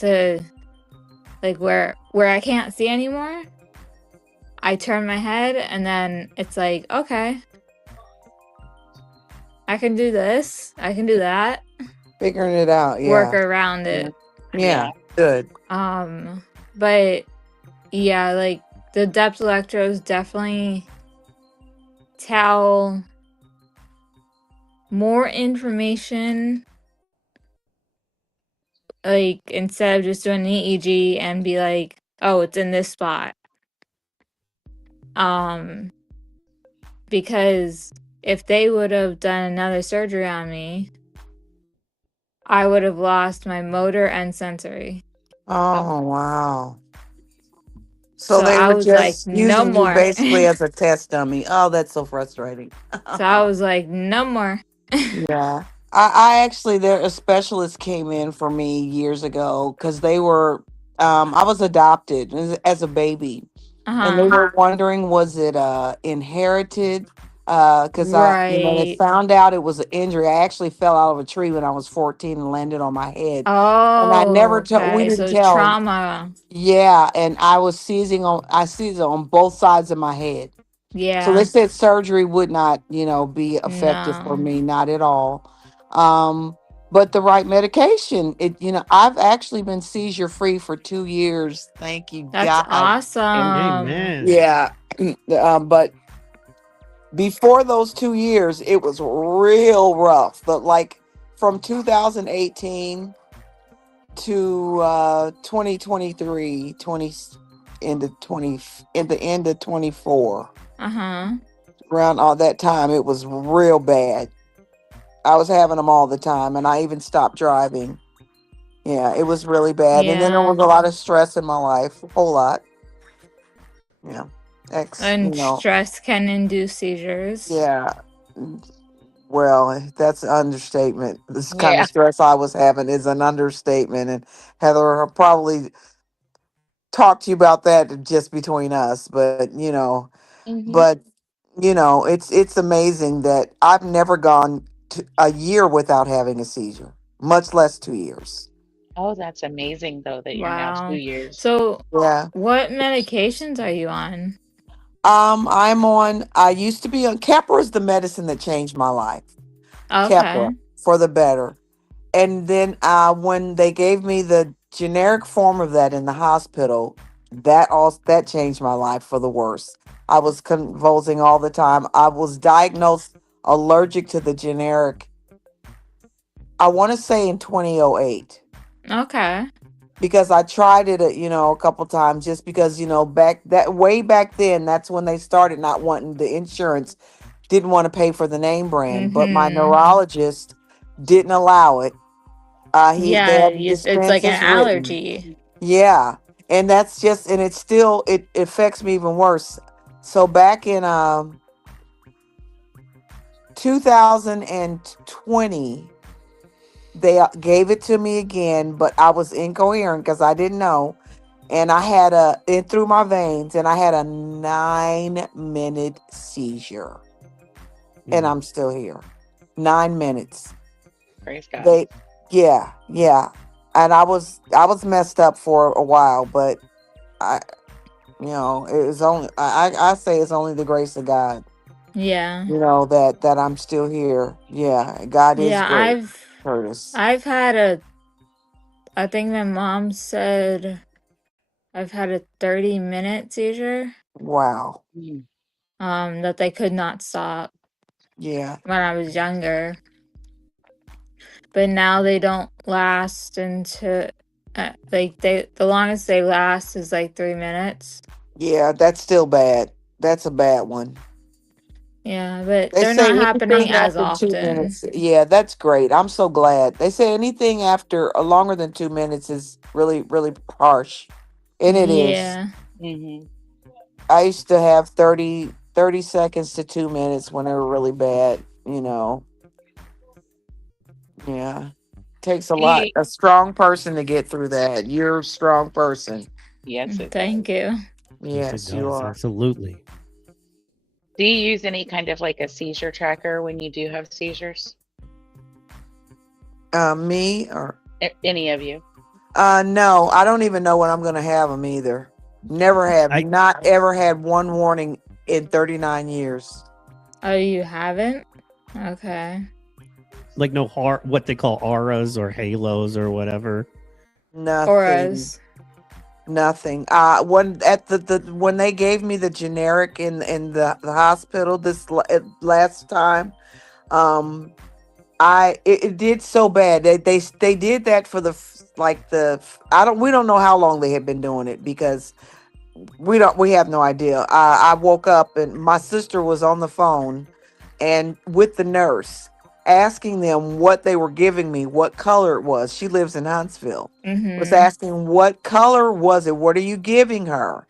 to like where I can't see anymore, I turn my head and then it's like, okay, I can do this, I can do that, Figuring it out. work Yeah. around Yeah. it. Yeah. Yeah. Good. But yeah, like the depth electrodes definitely tell more information, like instead of just doing an EEG and be like, oh, it's in this spot. Because if they would have done another surgery on me, I would have lost my motor and sensory. Oh, wow. So So they I were was like, just no using you more. basically as a test dummy. Oh, that's so frustrating. So I was like, no more. Yeah. I actually, there a specialist came in for me years ago because they were, I was adopted as a baby, and they Uh-huh. were wondering was it inherited? Because they Right. found out it was an injury. I actually fell out of a tree when I was 14 and landed on my head, and I never Oh, told. We okay. didn't So tell. trauma. Yeah, and I seized on both sides of my head. So they Yeah. said surgery would not, be effective for No. me, not at all. Um, but the right medication, I've actually been seizure free for 2 years. Thank you, That's God. And awesome. Amen. yeah, but before those 2 years, it was real rough. But like from 2018 to 2023, 20 into 20 in the end of 24, Uh-huh. around all that time, it was real bad. I was having them all the time, and I even stopped driving. Yeah, it was really bad. And then there Yeah. was a lot of stress in my life, a whole lot. Yeah, ex, And stress can induce seizures. yeah. Well, that's an understatement. This kind of Yeah. stress I was having is an understatement. And Heather, I'll probably talk to you about that just between us. Hmm. But it's amazing that I've never gone to a year without having a seizure, much less 2 years. Oh, that's amazing though that you're now two Wow. years. So Yeah. what medications are you on? I used to be on Keppra is the medicine that changed my life. Okay. Keppra for the better. And then when they gave me the generic form of that in the hospital, that changed my life for the worse. I was convulsing all the time. I was diagnosed allergic to the generic, I want to say in 2008, Okay. because I tried it a couple times, just because back then, that's when they started not wanting the insurance, didn't want to pay for the name brand, but my Mm-hmm. neurologist didn't allow it. They Yeah, had it's like an dispenses written. allergy. Yeah, and that's just, and it affects me even worse. So back in 2020, they gave it to me again, but I was incoherent because I didn't know, and I had it through my veins, and I had a 9-minute seizure, and Mm. I'm still here. 9 minutes. Praise God. They, yeah, yeah, and I was messed up for a while, but I, it was only I say it's only the grace of God, Yeah. that I'm still here. Yeah, God is Yeah, great, Curtis. I've had a I think my mom said I've had a 30-minute seizure Wow. Mm. that they could not stop Yeah. when I was younger. But now they don't last into like the longest they last is like 3 minutes. Yeah, that's still bad. That's a bad one. Yeah, but They they're say not happening anything as after two often. minutes. Yeah, that's great. I'm so glad. They say anything after longer than 2 minutes is really, really harsh. And it is. Yeah. Hmm. I used to have 30 seconds to 2 minutes when they were really bad. Yeah. Takes a Do lot. you, A strong person to get through that. You're a strong person. yes, it does. Thank you. Mm. Yes, it Yes, you does. are. Absolutely. Do you use any kind of like a seizure tracker when you do have seizures? Me or Any of you? No, I don't even know when I'm gonna have them either. Never have, I not ever had one warning in 39 years. Oh, you haven't? Okay. like no what they call auras or halos or whatever. Nothing. Auras. Nothing. When at the when they gave me the generic in the hospital last time, um, it did so bad. They did that for I don't we don't know how long they had been doing it because we have no idea. I woke up and my sister was on the phone and with the nurse asking them what they were giving me, what color it was. She lives in Huntsville. Was Mm-hmm. asking what color was it? What are you giving her?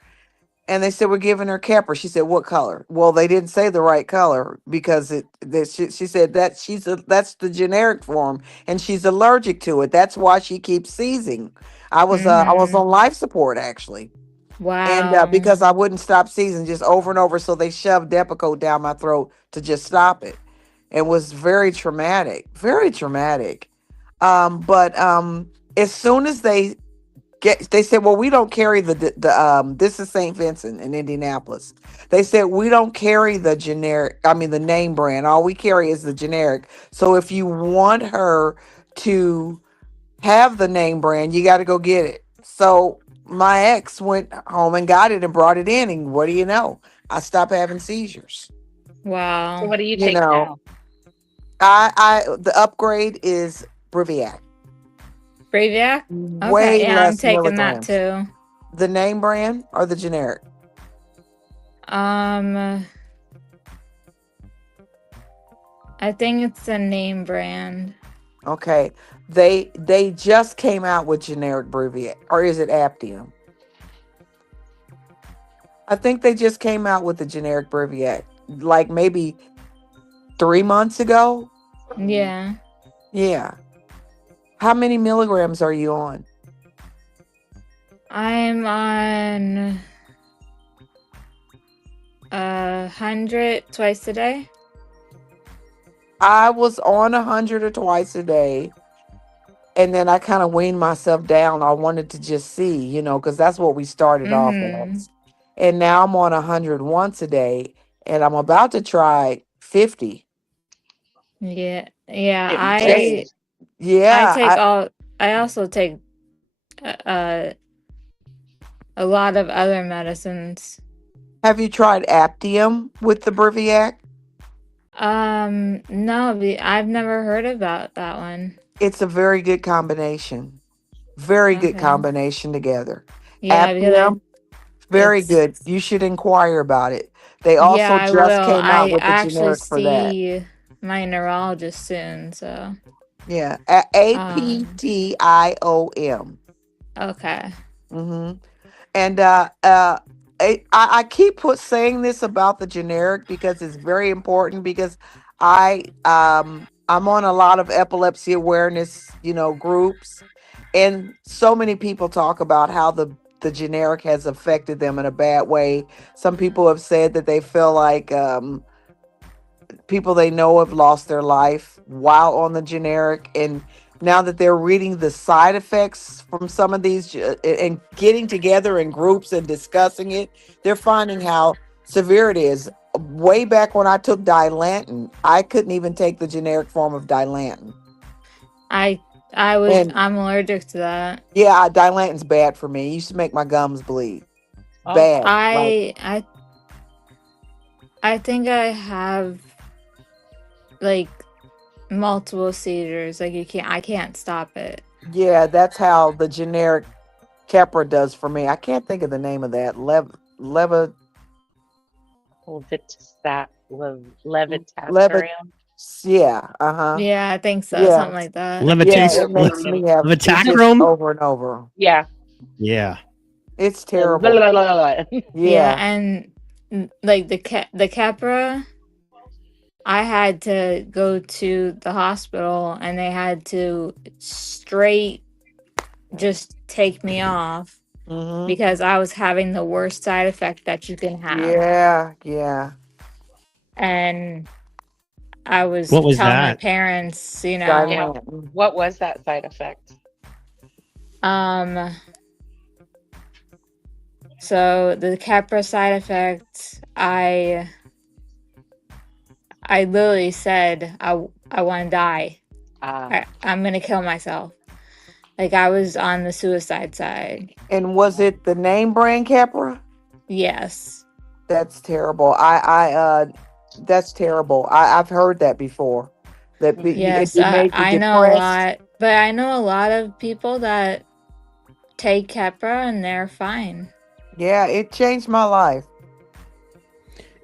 And they said we're giving her Kepper. She said what color? Well, they didn't say the right color because she said that that's the generic form and she's allergic to it. That's why she keeps seizing. I was Mm-hmm. on life support actually, and Wow. because I wouldn't stop seizing just over and over, so they shoved Depakote down my throat to just stop it. It was very traumatic, very traumatic. But as soon as they said, well, we don't carry this is St. Vincent in Indianapolis. They said we don't carry the generic, I mean the name brand. All we carry is the generic. So if you want her to have the name brand, you got to go get it. So my ex went home and got it and brought it in, and what do you know? I stopped having seizures. So Wow. what do you You take know, now? the upgrade is Briviac, Braviac? Okay, way yeah, I'm less taking that milligrams. too. The name brand or the generic? Um, I think it's a name brand. Okay, they just came out with generic Briviac, or is it Aptium? I think they just came out with the generic Briviac, like maybe 3 months ago. Yeah. Yeah. How many milligrams are you on? I'm on 100 twice a day. I was on 100 or twice a day, and then I kind of weaned myself down. I wanted to just see, because that's what we started off Mm-hmm. as. And now I'm on 100 once a day, and I'm about to try 50. Yeah. Yeah, Just Impressed. I yeah. take all I also take uh a lot of other medicines. Have you tried Aptium with the Briviac? No, I've never heard about that one. It's a very good combination. Very good Okay. combination together. Yeah, because Aptium, very it's good. You should inquire about it. They yeah, also I just will. came out I with the actually generic for that. see my neurologist soon, so Yeah, um Aptiom. okay. Mm-hmm. And I keep saying this about the generic because it's very important because I'm on a lot of epilepsy awareness, groups, and so many people talk about how the generic has affected them in a bad way. Some people have said that they feel like people they know have lost their life while on the generic, and now that they're reading the side effects from some of these and getting together in groups and discussing it, they're finding how severe it is. Way back when I took Dilantin, I couldn't even take the generic form of Dilantin. I And I'm allergic to that. yeah, Dilantin's bad for me. It used to make my gums bleed. Oh, Bad. Like, I think I have like multiple seizures. Like I can't stop it. yeah, that's how the generic Keppra does for me. I can't think of the name of that. Leva Levitat, Levitt. Levitatorium. Yeah. Uh huh. Yeah, I think so. Yeah. Something like that. Yeah. Levitation, It makes me have it just Levitacrum. over and over. Yeah. Yeah. It's Blah, terrible. blah, blah, blah, blah. Yeah, Yeah. and like the Capra, I had to go to the hospital and they had to straight just take me off Mm-hmm. because I was having the worst side effect that you can have. Yeah. Yeah. And I was What was telling my that? parents, Yeah. Dilantin. What was that side effect? Um, so the Keppra side effect, I literally said I want to die. I'm gonna kill myself. Like I was on the suicide side. And was it the name brand Capra? Yes. That's terrible. That's terrible. I've heard that before. Yes, It made you I know a depressed. lot, but I know a lot of people that take Keppra and they're fine. Yeah, it changed my life.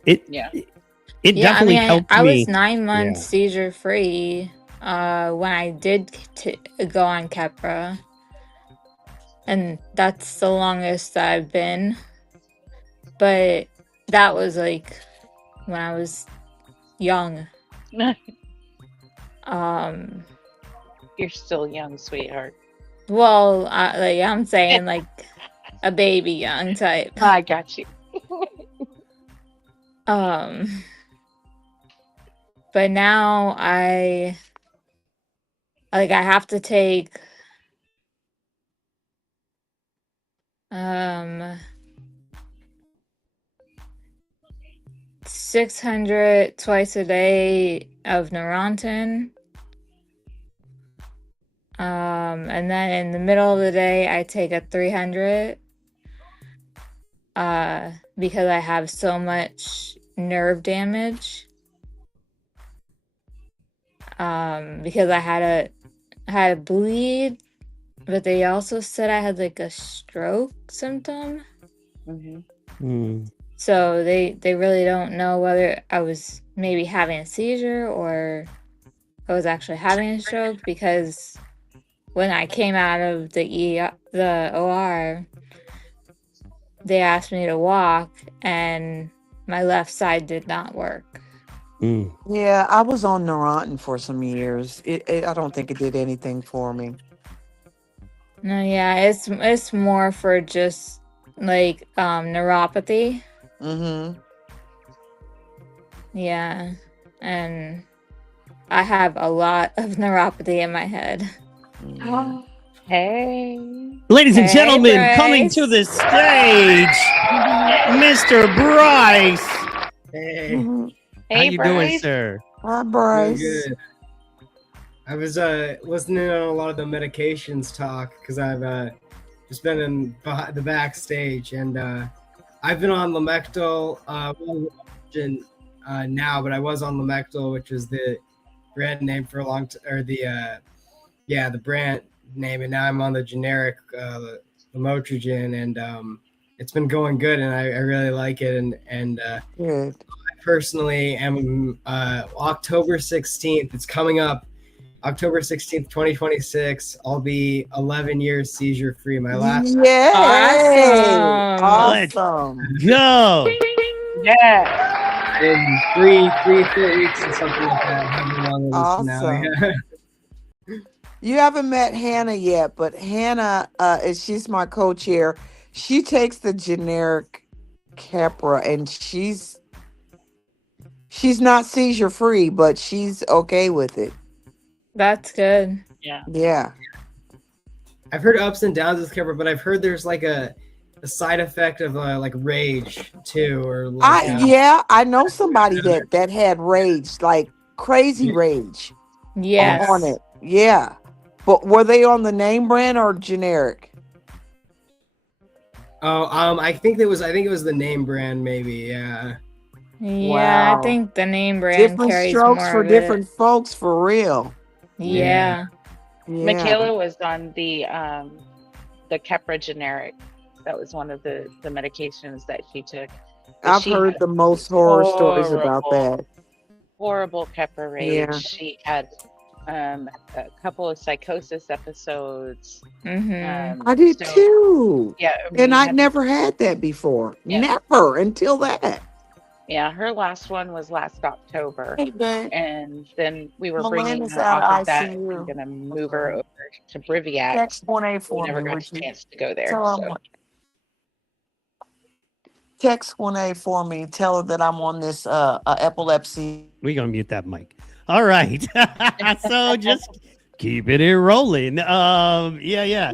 It Yeah. it Yeah, I definitely mean, helped I was me. 9 months Yeah. seizure free when I did go on Keppra, and that's the longest I've been. But that was like when I was young. Um, You're still young, sweetheart. well, like I'm saying, like a baby young type. I got you. But now I have to take 600 twice a day of Neurontin. And then in the middle of the day I take a 300 because I have so much nerve damage. Because I had a bleed, but they also said I had like a stroke symptom. So they really don't know whether I was maybe having a seizure or I was actually having a stroke, because when I came out of the OR, they asked me to walk and my left side did not work. Yeah, I was on Neurontin for some years. I don't think it did anything for me. No, yeah, it's more for just like neuropathy. Mm-hmm. Yeah. And I have a lot of neuropathy in my head. Yeah. Hey. Ladies and Hey, gentlemen, coming to Bryce. the stage, Mr. Bryce. Hey, Mhm. How Hey, you doing, Bryce. sir? Hi, doing Bryce. good. I was listening on a lot of the medications talk because I've just been in the backstage, and I've been on Lamictal. Now, but I was on Lamictal, which is the brand name for a long or the brand name, and now I'm on the generic Lamotrigine, and it's been going good, and I really like it, and Good. personally am October 16th. It's coming up. October 16th, 2026. I'll be 11 years seizure free. My last. Yay! Awesome. Let's Awesome. go. Ding, ding, ding. Yeah. In 3-4 weeks or something like that. However long it is from now. Awesome. Yeah. You haven't met Hannah yet, but Hannah, she's my co-chair. She takes the generic Keppra, and she's not seizure free, but she's okay with it. That's good. Yeah. Yeah. I've heard ups and downs with Keppra, but I've heard there's like a side effect of like rage too, or like I know somebody that had rage, like crazy rage on Yes. it. Yeah. But were they on the name brand or generic? I think it was the name brand maybe. Yeah. Yeah, I Wow. think the name brand Different carries strokes more for of it. different folks, for real. Yeah. Yeah. Michaela was on the Keppra generic. That was one of the medications that she took. But I've she heard had the most horror stories about that. horrible Keppra rage. Yeah. She had a couple of psychosis episodes. I did So, too. yeah, And I'd never had that before. Yeah. Never until that. Yeah, her last one was last October. Hey, babe. And then we were bringing Melan's her out off of of that ICU. and gonna move her over to Briviact. Text 1A We for never me, got would a you? chance to go there. Tell her text 1A for me. Tell her that I'm on this epilepsy. We're gonna mute that mic. All right. So just keeping it rolling. Yeah.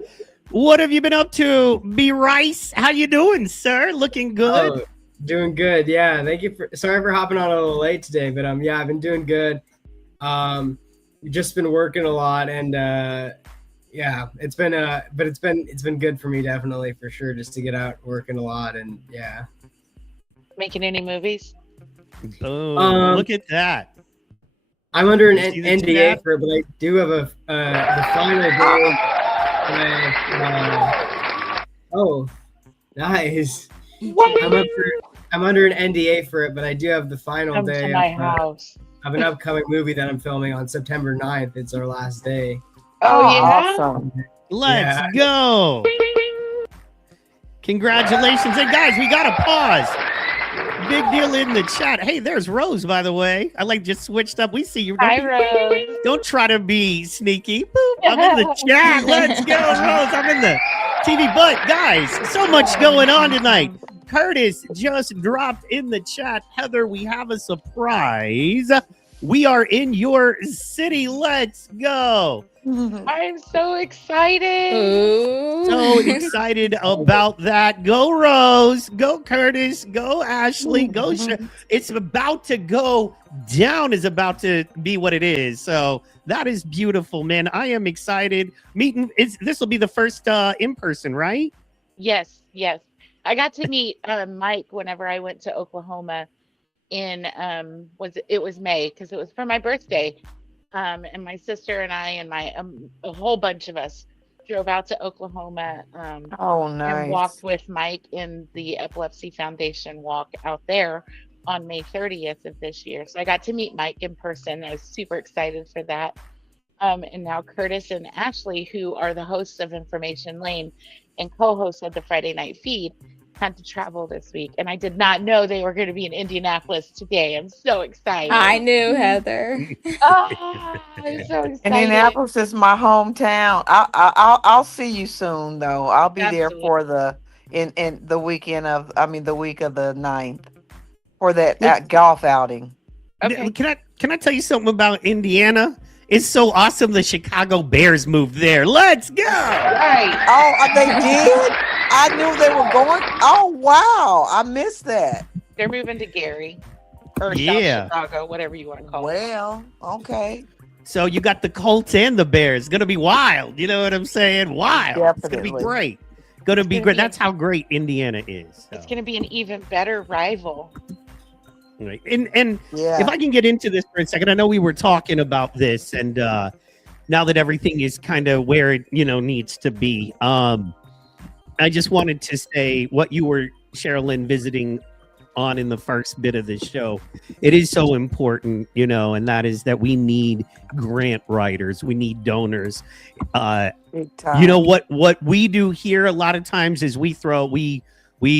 What have you been up to? B Rice, how you doing, sir? Looking good. Oh, doing good. Yeah, thank you for. Sorry for hopping on a little late today, but yeah, I've been doing good. Just been working a lot, and yeah, it's been good for me, definitely, for sure, just to get out working a lot, and yeah. Making any movies? Boom. Um, Look at that. I'm under an You see the NDA chat? for it, but I do have the final day. Oh, nice. I'm under an NDA for it, but I do have the final Come to day my house. of an upcoming movie that I'm filming on September 9th. It's our last day. Oh, yeah? Awesome. Let's Yeah. go. Congratulations. And guys, we got to pause. Big deal in the chat. Hey, there's Rose, by the way. I like just switched up. We see you. Hi, Rose. Don't try to be sneaky. Boop. I'm in the chat. Let's go, Rose. I'm in the TV. But guys, so much going on tonight. Curtis just dropped in the chat. Heather, we have a surprise. We are in your city. Let's go. I'm so excited. Ooh. So excited about that. Go Rose, go Curtis, go Ashley, go it's about to go down, is about to be what it is. So that is beautiful, man. I am excited. Meeting this will be the first in person, right? Yes, yes. I got to meet Mike whenever I went to Oklahoma in it was May, because it was for my birthday. And my sister and I and my a whole bunch of us drove out to Oklahoma Oh, and nice. walked with Mike in the Epilepsy Foundation walk out there on May 30th of this year. So I got to meet Mike in person. I was super excited for that. And now Curtis and Ashley, who are the hosts of Information Lane and co-hosts of the Friday Night Feed, had to travel this week. And I did not know they were going to be in Indianapolis today. I'm so excited. I knew, Heather. I'm so excited. Indianapolis is my hometown. I'll see you soon though. I'll be there Absolutely. for the in the weekend of the week of the 9th for that Look- golf outing. Okay. Can I tell you something about Indiana? It's so awesome the Chicago Bears moved there. Let's go. Right. Oh, they did? I knew they were going. Oh, wow. I missed that. They're moving to Gary or Yeah. South Chicago, whatever you want to call it. Well, okay. So you got the Colts and the Bears. Gonna be wild. You know what I'm saying? Wild. It's gonna be Definitely. great. Gonna be gonna great. be- That's how great Indiana is. It's So, going to be an even better rival. right. And Yeah. if I can get into this for a second, I know we were talking about this, and now that everything is kind of where it needs to be, I just wanted to say what you were, Sherilyn, visiting on in the first bit of the show. It is so important, and that is that we need grant writers, we need donors. Big time. You know what we do here a lot of times is we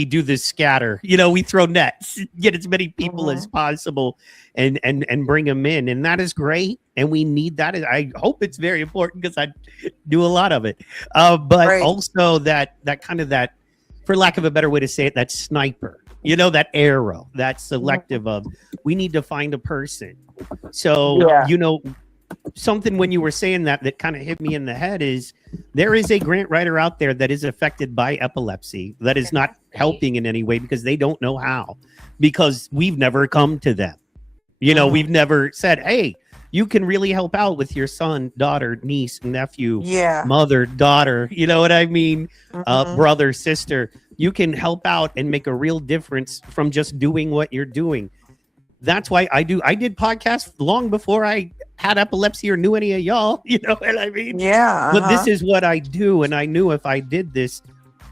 do this scatter. We throw nets, get as many people as possible, and bring them in, and that is great. And we need that. I hope it's very important because I do a lot of it. But Right. also that kind of that, for lack of a better way to say it, that sniper. That arrow, that selective of. We need to find a person. So Yeah. something when you were saying that kind of hit me in the head is there is a grant writer out there that is affected by epilepsy that is not helping in any way because they don't know how, because we've never come to them. We've never said, hey, you can really help out with your son, daughter, niece, nephew, Yeah. mother, daughter, you know what I mean? Mhm. Brother, sister. You can help out and make a real difference from just doing what you're doing. That's why I did podcasts long before I had epilepsy or knew any of y'all, you know what I mean? Yeah. But this is what I do, and I knew if I did this,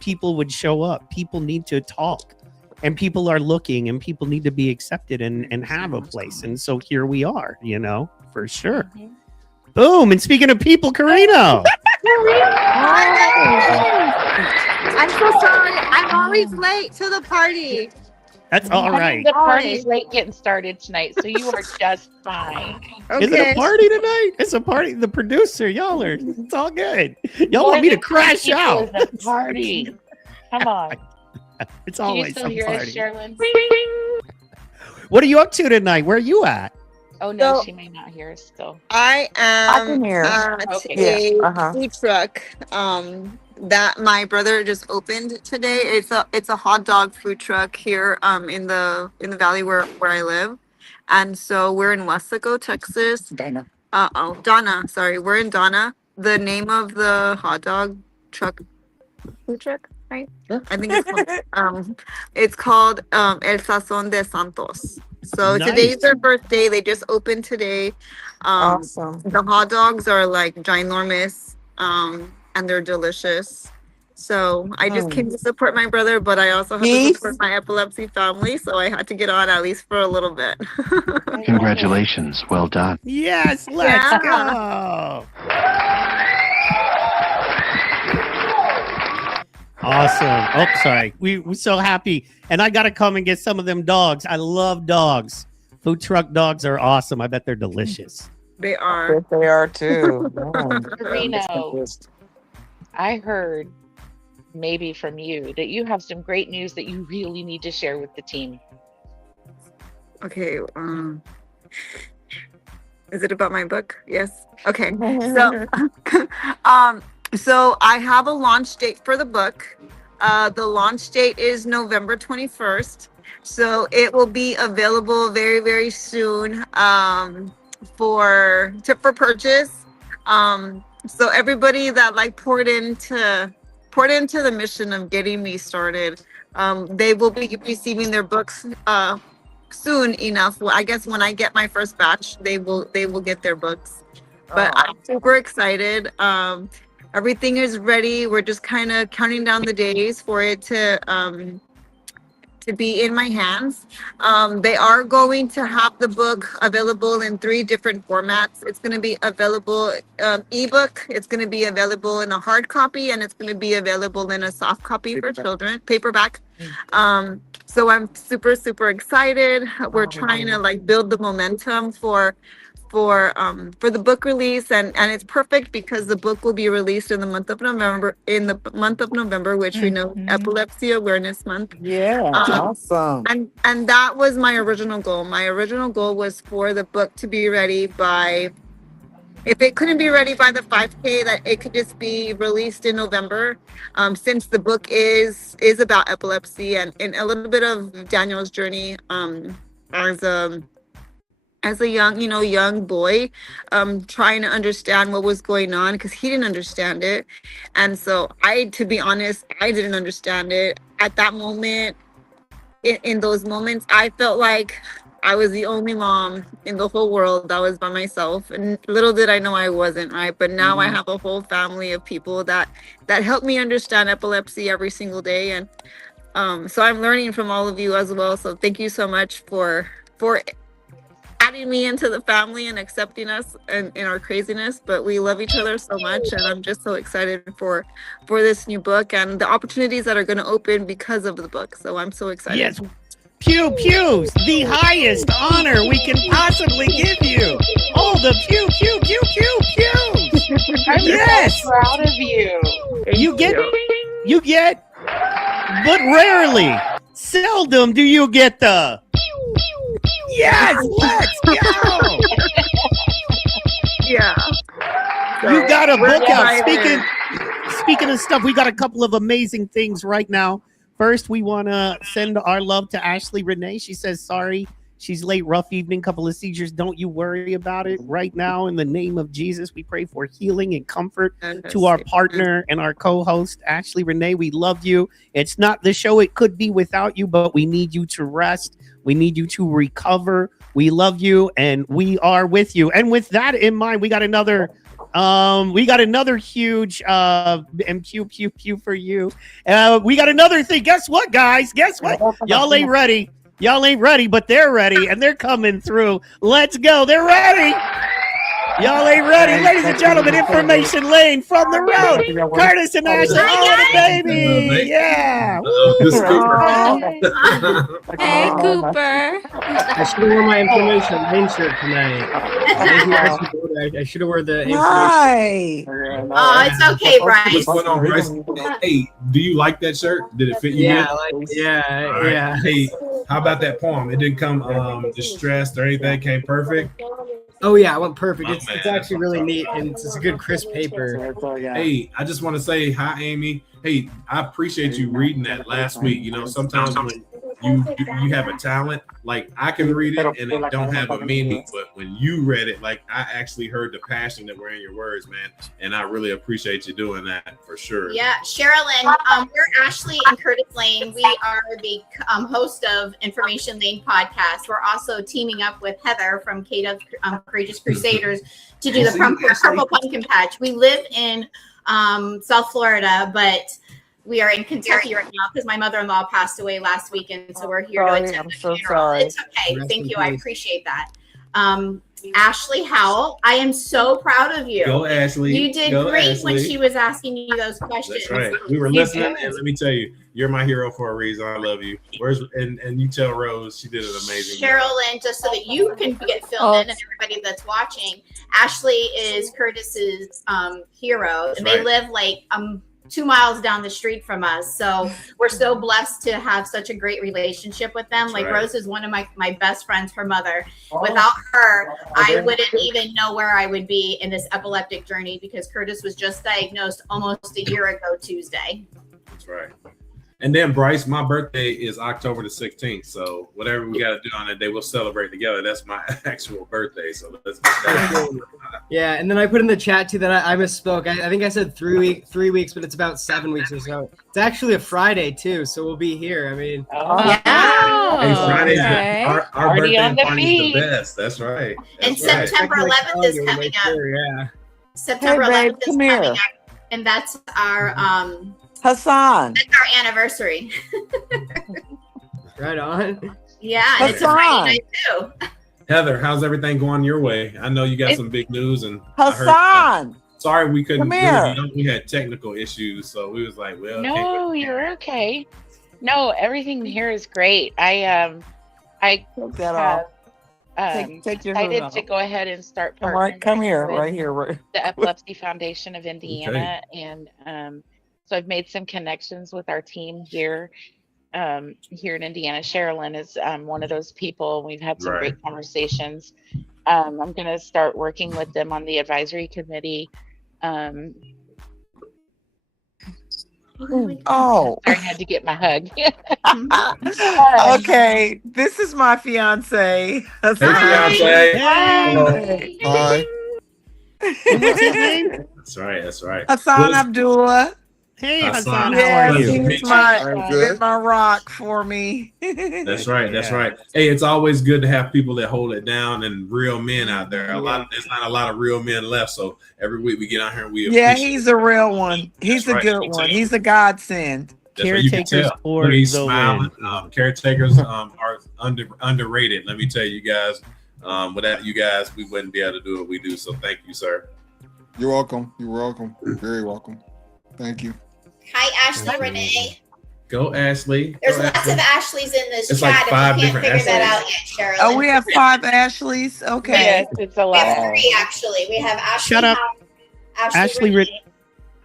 people would show up. People need to talk, and people are looking, and people need to be accepted and have a place. And so here we are, for sure. Boom. And speaking of people, Carino. I'm so sorry. I'm always late to the party. That's all right. The party's late getting started tonight, so you are just fine. Okay. Is it a party tonight? It's a party. The producer, y'all are. It's all good. Y'all want me to crash out? It's a party. Come on. It's Can you always still a hear us, party. Sherilyn? What are you up to tonight? Where are you at? Oh no, So- she may not hear us still. I I am can hear. at Okay. a Yeah, uh-huh. food truck that my brother just opened today. It's a hot dog food truck here in the valley where I live. And so we're in Westaco, Texas. Dana. Donna, sorry. We're in Donna. The name of the hot dog truck food truck, right? Yeah. I think it's called El Sazon de Santos. So Nice. today's their first day. They just opened today. Awesome. The hot dogs are like ginormous, and they're delicious. So I just came to support my brother, but I also have to Beef? support my epilepsy family. So I had to get on at least for a little bit. Congratulations. Well done. Yes, let's Yeah. go. Awesome. Oh, sorry. We're so happy. And I got to come and get some of them dogs. I love dogs. Food truck dogs are awesome. I bet they're delicious. They are. Yes, they are too. Reno, I heard maybe from you that you have some great news that you really need to share with the team. Okay. Is it about my book? Yes. Okay. So, so I have a launch date for the book. The launch date is November 21st. So it will be available very, very soon for purchase. So everybody that like poured into the mission of getting me started, they will be receiving their books soon enough. Well, I guess when I get my first batch, they will get their books. But I'm super excited. Everything is ready. We're just kind of counting down the days for it to be in my hands. They are going to have the book available in 3 different formats. It's going to be available ebook. It's going to be available in a hard copy, and it's going to be available in a soft copy for children, paperback. So I'm super, super excited. We're trying to like build the momentum for the book release, and it's perfect because the book will be released in the month of November, which we know Epilepsy Awareness Month. Yeah, awesome. And that was my original goal. My original goal was for the book to be ready by, if it couldn't be ready by the 5K, that it could just be released in November. Since the book is about epilepsy and a little bit of Daniel's journey as a young boy, trying to understand what was going on because he didn't understand it. And so to be honest, I didn't understand it at that moment. In those moments, I felt like I was the only mom in the whole world that was by myself. And little did I know I wasn't, right? But now I have a whole family of people that help me understand epilepsy every single day. And so I'm learning from all of you as well. So thank you so much for adding me into the family and accepting us in our craziness. But we love each other so much, and I'm just so excited for this new book and the opportunities that are going to open because of the book. So I'm so excited. Yes. Pew pews, the highest honor we can possibly give you. Oh, the pew pew pew pew pews. I'm Yes. so proud of you. You get, but rarely, seldom do you get the. Yes, let's go. Yeah. You got a book out. excited. Speaking of stuff, we got a couple of amazing things right now. First, we want to send our love to Ashley Renee. She says, sorry, she's late, rough evening, couple of seizures. Don't you worry about it. Right now, in the name of Jesus, we pray for healing and comfort to our partner and our co-host, Ashley Renee. We love you. It's not the show it could be without you, but we need you to rest. We need you to recover. We love you, and we are with you. And with that in mind, we got another huge and pew for you. We got another thing. Guess what, guys? Guess what? Y'all ain't ready. Y'all ain't ready, but they're ready, and they're coming through. Let's go. They're ready. Y'all ain't ready. Ladies and gentlemen, Information Lane from the road. Curtis and Ashley, oh, the baby. Yeah. Hey, Cooper. I should have worn my Information Lane shirt tonight. I should have worn the Information. Hi. Oh, it's okay, Bryce. What's going on, Bryce? Hey, do you like that shirt? Did it fit you? Yeah, good? yeah. Hey, how about that poem? It didn't come distressed or anything. It came perfect. Oh yeah, it went perfect. Oh, It's man, actually that's really what I'm neat, talking and it's a good crisp paper. Hey, I just want to say hi, Amy. Hey, I appreciate you reading that last week. You know, sometimes when you have a talent, like I can read it and it don't have a meaning, but when you read it, like I actually heard the passion that were in your words, man. And I really appreciate you doing that for sure. Yeah, Sherilyn, we're Ashley and Curtis Lane. We are the host of Information Lane podcast. We're also teaming up with Heather from Kate Courageous Crusaders to do the Purple Pumpkin Patch. We live in South Florida, but we are in Kentucky right now because my mother-in-law passed away last weekend, so we're here to attend I'm the so funeral. sorry. It's okay. Thank you. I appreciate that. Ashley Howell, I am so proud of you. Go, Ashley. You did great when she was asking you those questions. That's right. We were listening, and let me tell you, you're my hero for a reason. I love you. And you tell Rose she did an amazing job. Sherilyn, just so that you can get filled in, and everybody that's watching, Ashley is Curtis's hero, and they live like 2 miles down the street from us. So we're so blessed to have such a great relationship with them. Like Rose is one of my best friends, her mother. Without her, I wouldn't even know where I would be in this epileptic journey because Curtis was just diagnosed almost a year ago Tuesday. That's right. And then Bryce, my birthday is October the 16th. So whatever we got to do on that day, we'll celebrate together. That's my actual birthday. So let's get that. Yeah, and then I put in the chat too that I misspoke. I think I said 3 weeks, but it's about 7 weeks or so. It's actually a Friday too, so we'll be here. I mean, Hey, Friday's our Party birthday on the party's feed. the best. That's right. And That's right. September 11th is coming up. Yeah. September Hey, babe, 11th is come coming here. up, and that's our Hassan. that's our anniversary. Right on. Yeah, and it's a Friday night too. Heather, how's everything going your way? I know you got some big news, and Hassan. Sorry we couldn't. Come here. We had technical issues, so we was like, well, No, you're okay. No, everything here is great. I Take that off. Take your hood decided off. to go ahead and start Come partnering come here, with right here. Right. the Epilepsy Foundation of Indiana, and so I've made some connections with our team here here in Indiana. Sherilyn is one of those people. We've had some great conversations. I'm going to start working with them on the advisory committee. Oh. I had to get my hug. Okay, this is my fiance. Hey, fiance. Hi. What's his name? That's right. That's right. Hassan Abdullah. Hey, Hassan, Hassan, how are you? He's my rock for me. That's right. That's right. Hey, it's always good to have people that hold it down and real men out there. There's not a lot of real men left. So every week we get out here and we He's a real one. He's a good one. He's a godsend. Caretakers for he's the smiling. Caretakers are underrated. Let me tell you guys. Without you guys, we wouldn't be able to do what we do. So thank you, sir. You're welcome. You're welcome. You're very welcome. Thank you. Hi, Ashley Renee. Go, Ashley. There's lots of Ashleys in this It's chat, like 5 and we can't different figure that Ashleys. out yet, Sherilyn. Oh, we have 5 Ashleys. Okay. Yes, it's a We have lot. 3 actually. We have Ashley. Shut up. Ashley Renee.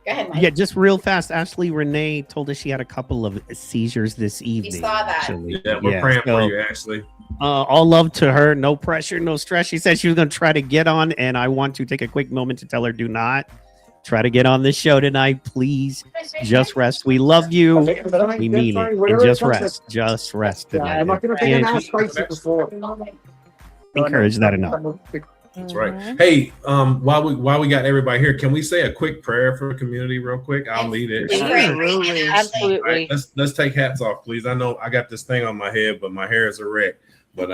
Go ahead, Mike. Yeah, just real fast. Ashley Renee told us she had a couple of seizures this evening. We saw that. Actually. Yeah, we're praying for you, Ashley. All love to her. No pressure, no stress. She said she was going to try to get on, and I want to take a quick moment to tell her, do not try to get on this show tonight. Please just rest. We love you. We mean it. And just rest. Just rest tonight. I'm not going to take an ass spicy before. Encourage that enough. That's right. Hey, while we got everybody here, can we say a quick prayer for the community real quick? I'll lead it. Absolutely. All right, let's take hats off, please. I know I got this thing on my head, but my hair is a wreck. But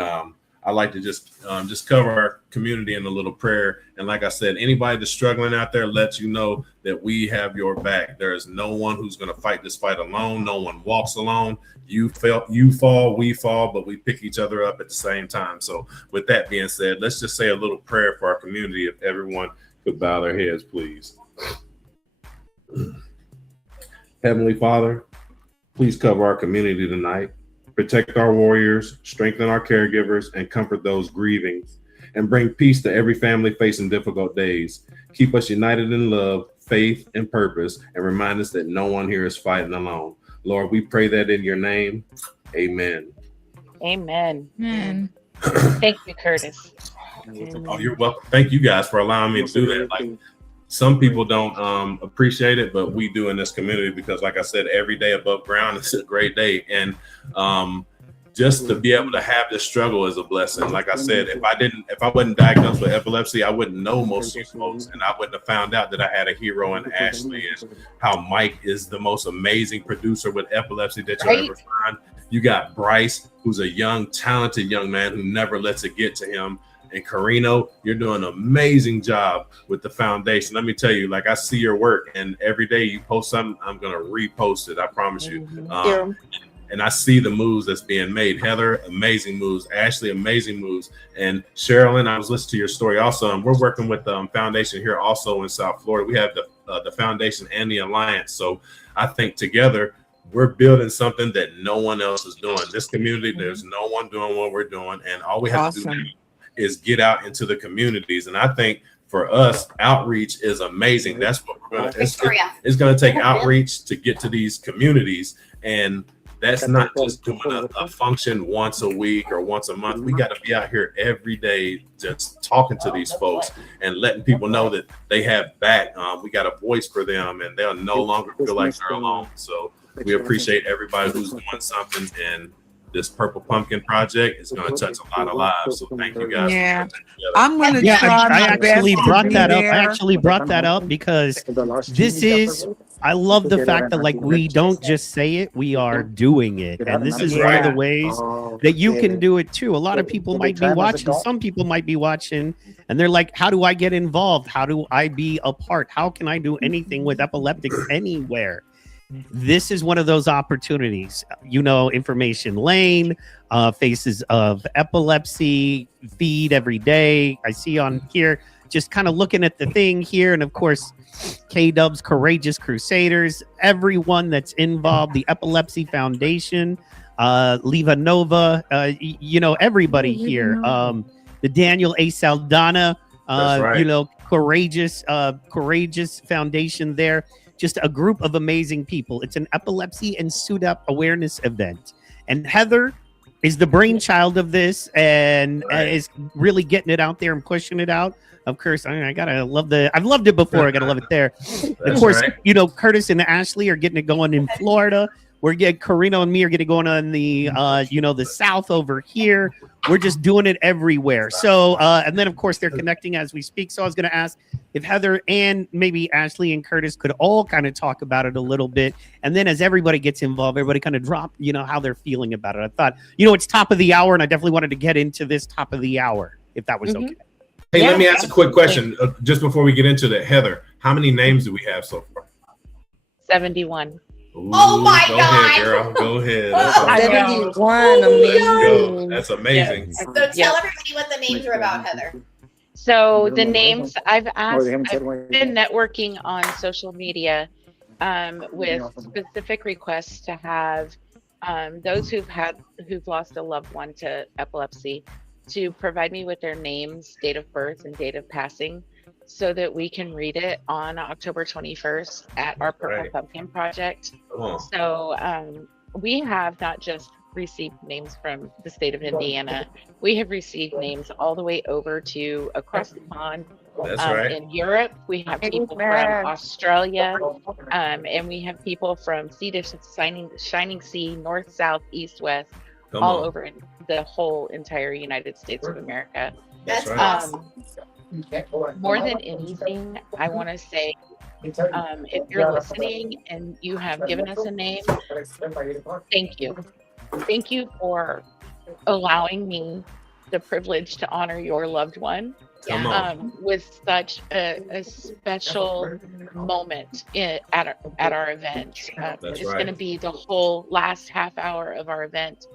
I like to just cover our community in a little prayer. And like I said, anybody that's struggling out there, let you know that we have your back. There is no one who's going to fight this fight alone. No one walks alone. You fall, we fall, but we pick each other up at the same time. So with that being said, let's just say a little prayer for our community. If everyone could bow their heads, please. Heavenly Father, please cover our community tonight. Protect our warriors, strengthen our caregivers, and comfort those grieving, and bring peace to every family facing difficult days. Keep us united in love, faith, and purpose, and remind us that no one here is fighting alone. Lord, we pray that in your name. Amen. Amen. Man. Thank you, Curtis. Oh, you're welcome. Thank you guys for allowing me to do that. Like, some people don't appreciate it, but we do in this community because, like I said, every day above ground is a great day. And just to be able to have this struggle is a blessing. Like I said, if I wasn't diagnosed with epilepsy, I wouldn't know most of these folks, and I wouldn't have found out that I had a hero in Ashley, and how Mike is the most amazing producer with epilepsy that you'll ever find. You got Bryce, who's a young, talented young man who never lets it get to him. And Carino, you're doing an amazing job with the foundation. Let me tell you, like, I see your work, and every day you post something, I'm going to repost it. I promise you. And I see the moves that's being made. Heather, amazing moves. Ashley, amazing moves. And Sherilyn, I was listening to your story also, and we're working with the foundation here also in South Florida. We have the foundation and the alliance. So I think together we're building something that no one else is doing. This community, there's no one doing what we're doing, and all we have to do now is get out into the communities. And I think for us, outreach is amazing. That's what we're going to, it's going to take outreach to get to these communities. And that's not just doing a function once a week or once a month. We got to be out here every day just talking to these folks and letting people know that they have back. We got a voice for them, and they'll no longer feel like they're alone. So we appreciate everybody who's doing something, and this Purple Pumpkin project is going to touch a lot of lives. So thank you guys. Yeah, I'm going to try I my actually best brought to be that up. there. I actually brought that up because this is, I love the fact that, like, we don't just say it, we are doing it. And this is one of the ways that you can do it too. A lot of people might be watching, some people might be watching, and they're like, how do I get involved? How do I be a part? How can I do anything with epileptics anywhere? This is one of those opportunities. You know, Information Lane, Faces of Epilepsy, Feed every day. I see on here, just kind of looking at the thing here. And of course, K-Dub's Courageous Crusaders, everyone that's involved, the Epilepsy Foundation, Leva Nova, you know, everybody here. The Daniel A. Saldana, you know, Courageous Foundation there. Just a group of amazing people. It's an epilepsy and SUDEP awareness event. And Heather is the brainchild of this, and is really getting it out there and pushing it out. Of course, I gotta love I've loved it before. I gotta love it there. Of course, you know, Curtis and Ashley are getting it going in Florida. We're getting Carino and me are getting going on the you know, the South over here. We're just doing it everywhere. So and then of course they're connecting as we speak. So I was gonna ask if Heather and maybe Ashley and Curtis could all kind of talk about it a little bit. And then as everybody gets involved, everybody kind of drop, you know, how they're feeling about it. I thought, you know, it's top of the hour, and I definitely wanted to get into this top of the hour, if that was okay. Hey, let me ask a quick question just before we get into that. Heather, how many names do we have so far? 71. Ooh, Oh my go God. ahead, girl. Go ahead. Oh, 71, amazing. That's amazing. So tell everybody what the names are about, Heather. So the names I've been networking on social media with specific requests to have those who've lost a loved one to epilepsy to provide me with their names, date of birth, and date of passing, so that we can read it on October 21st at our Purple Pumpkin Project. So we have not just received names from the state of Indiana, we have received names all the way over to across the pond. In Europe, we have people from Australia, and we have people from sea to shining sea, north, south, east, west, all over the whole entire United States of America. That's awesome. More than anything, I want to say, if you're listening and you have given us a name, thank you. Thank you for allowing me the privilege to honor your loved one with such a special moment at our event. It's going to be the whole last half hour of our event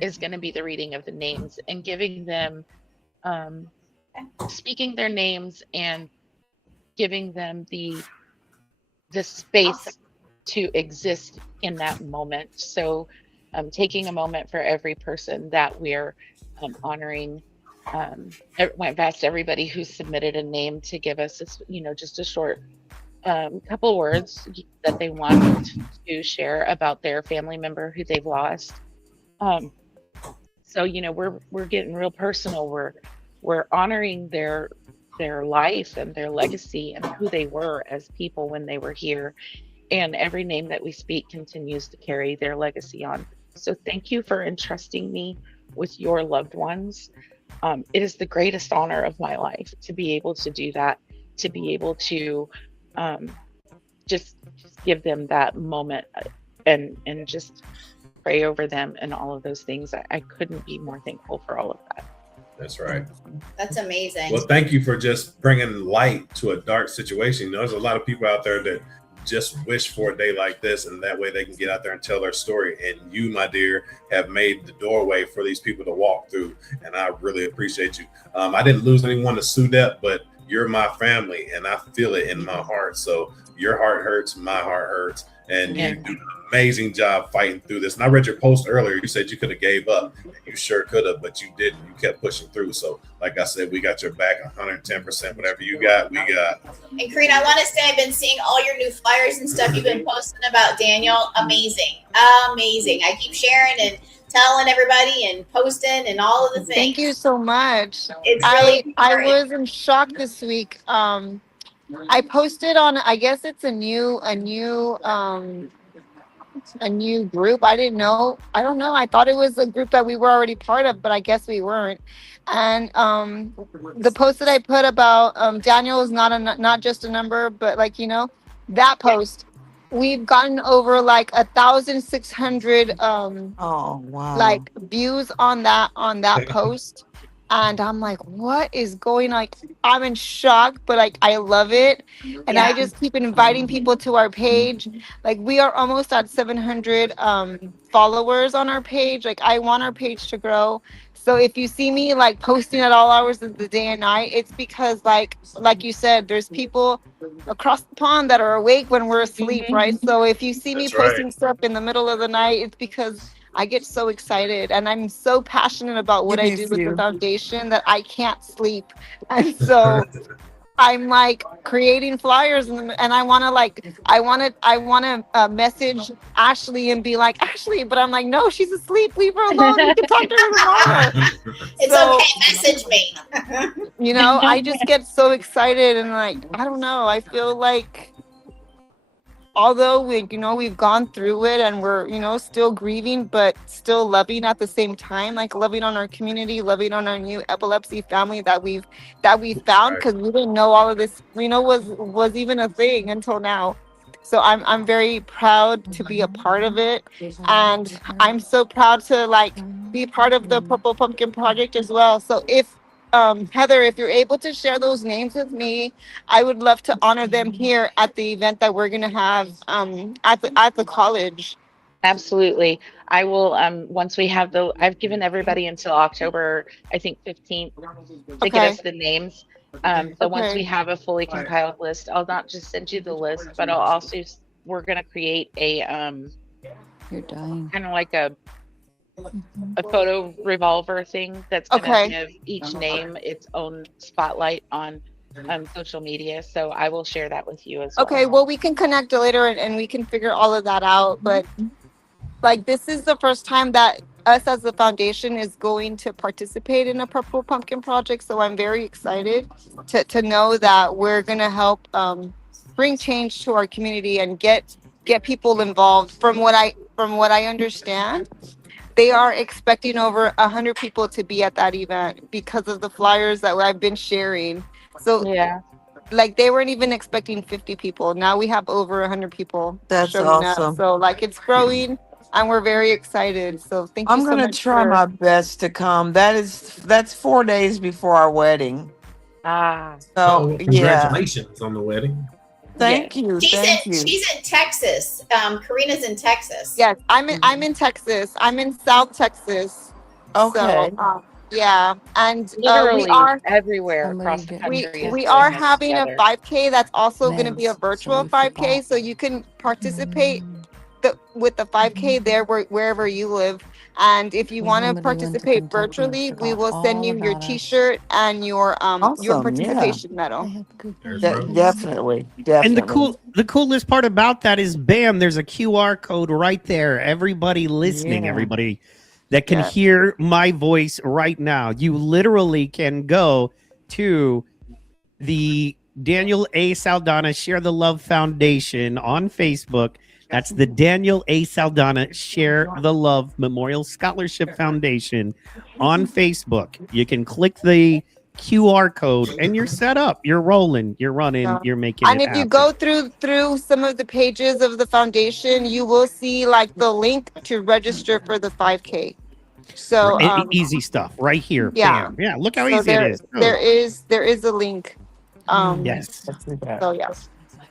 is going to be the reading of the names and giving them, speaking their names and giving them the space to exist in that moment. So taking a moment for every person that we're honoring. Went past everybody who submitted a name to give us, just a short couple words that they want to share about their family member who they've lost. So we're getting real personal. We're we're honoring their life and their legacy and who they were as people when they were here. And every name that we speak continues to carry their legacy on. So thank you for entrusting me with your loved ones. It is the greatest honor of my life to be able to do that, to be able to um, just give them that moment, and just pray over them and all of those things. I couldn't be more thankful for all of that. That's right. That's amazing. Well, thank you for just bringing light to a dark situation. You know, there's a lot of people out there that just wish for a day like this, and that way they can get out there and tell their story. And you, my dear, have made the doorway for these people to walk through, and I really appreciate you. I didn't lose anyone to SUDEP, but you're my family, and I feel it in my heart. So your heart hurts, my heart hurts, and you do an amazing job fighting through this. And I read your post earlier. You said you could have gave up. You sure could have, but you didn't. You kept pushing through. So, like I said, we got your back 110%. Whatever you got, we got. And Karina, I want to say I've been seeing all your new flyers and stuff you've been posting about Daniel. Amazing. Amazing. I keep sharing and telling everybody and posting and all of the things. Thank you so much. It's really I was in shock this week. I posted on, I guess it's a new group. I didn't know. I don't know. I thought it was a group that we were already part of, but I guess we weren't. And the post that I put about Daniel is not just a number, but like, you know, that post, we've gotten over like 1,600 Oh wow. like views on that post. And I'm like, what is going on? Like, I'm in shock, but like, I love it. And I just keep inviting people to our page. Like, we are almost at 700 followers on our page. Like, I want our page to grow. So if you see me like posting at all hours of the day and night, it's because like you said, there's people across the pond that are awake when we're asleep, right? So if you see me posting stuff in the middle of the night, it's because I get so excited, and I'm so passionate about what I do with the foundation that I can't sleep. And so I'm like creating flyers, and I want to message Ashley and be like, Ashley, but I'm like, no, she's asleep. Leave her alone. You can talk to her tomorrow. It's okay. Message me. You know, I just get so excited, and like, I don't know. I feel like, although we've gone through it and we're, still grieving, but still loving at the same time, like loving on our community, loving on our new epilepsy family that we found, because we didn't know all of this, was even a thing until now. So I'm very proud to be a part of it, and I'm so proud to like be part of the Purple Pumpkin Project as well. So if Heather, if you're able to share those names with me, I would love to honor them here at the event that we're going to have at the college. Absolutely. I will, once we have I've given everybody until October, I think 15th to get us the names. So once we have a fully compiled list, I'll not just send you the list, but we're going to create a, You're dying. kind of like a photo revolver thing that's going to give each name its own spotlight on social media. So I will share that with you as well. Okay, well, we can connect later and we can figure all of that out. But like, this is the first time that us as a foundation is going to participate in a Purple Pumpkin Project. So I'm very excited to know that we're going to help bring change to our community and get people involved. From what I understand, they are expecting over 100 people to be at that event because of the flyers that I've been sharing. So like, they weren't even expecting 50 people. Now we have over 100 people. That's showing awesome. up. So like, it's growing, and we're very excited. So thank you so much. I'm gonna try my best to come. That's 4 days before our wedding. So congratulations on the wedding. Thank you. She's in Texas. Karina's in Texas. Yes, I'm in Texas. I'm in South Texas. Okay. So, yeah, and literally we are everywhere across the country. We are having a 5K that's also going to be a virtual 5K, so you can participate with the 5K there wherever you live. And if you want to participate virtually, we will send you your T-shirt and your participation medal. Definitely. And the coolest part about that is, bam, there's a QR code right there. Everybody listening, everybody that can Yeah. hear my voice right now, you literally can go to the Daniel A. Saldana Share the Love Foundation on Facebook. That's the Daniel A. Saldana Share the Love Memorial Scholarship Foundation on Facebook. You can click the QR code and you're set up. You're rolling, you're running, you're making And it if you happen. go through some of the pages of the foundation, you will see like the link to register for the 5K. So Easy stuff right here. yeah. Bam. Yeah, look how So easy it is. there is a link. Yes. So yeah.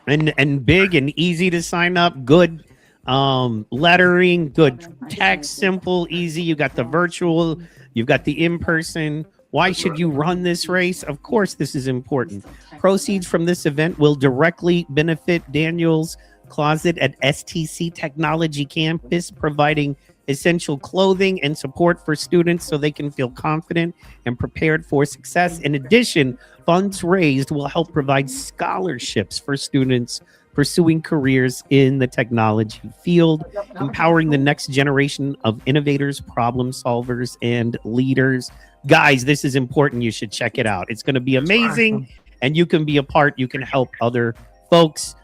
And big and easy to sign up. Good lettering, good text, simple, easy. You got the virtual, you've got the in-person. Why should you run this race? Of course, this is important. Proceeds from this event will directly benefit Daniel's Closet at STC Technology Campus, providing essential clothing and support for students so they can feel confident and prepared for success. In addition, funds raised will help provide scholarships for students pursuing careers in the technology field, empowering the next generation of innovators, problem solvers, and leaders. Guys, this is important. You should check it out. It's going to be amazing, and you can be a part. You can help other folks.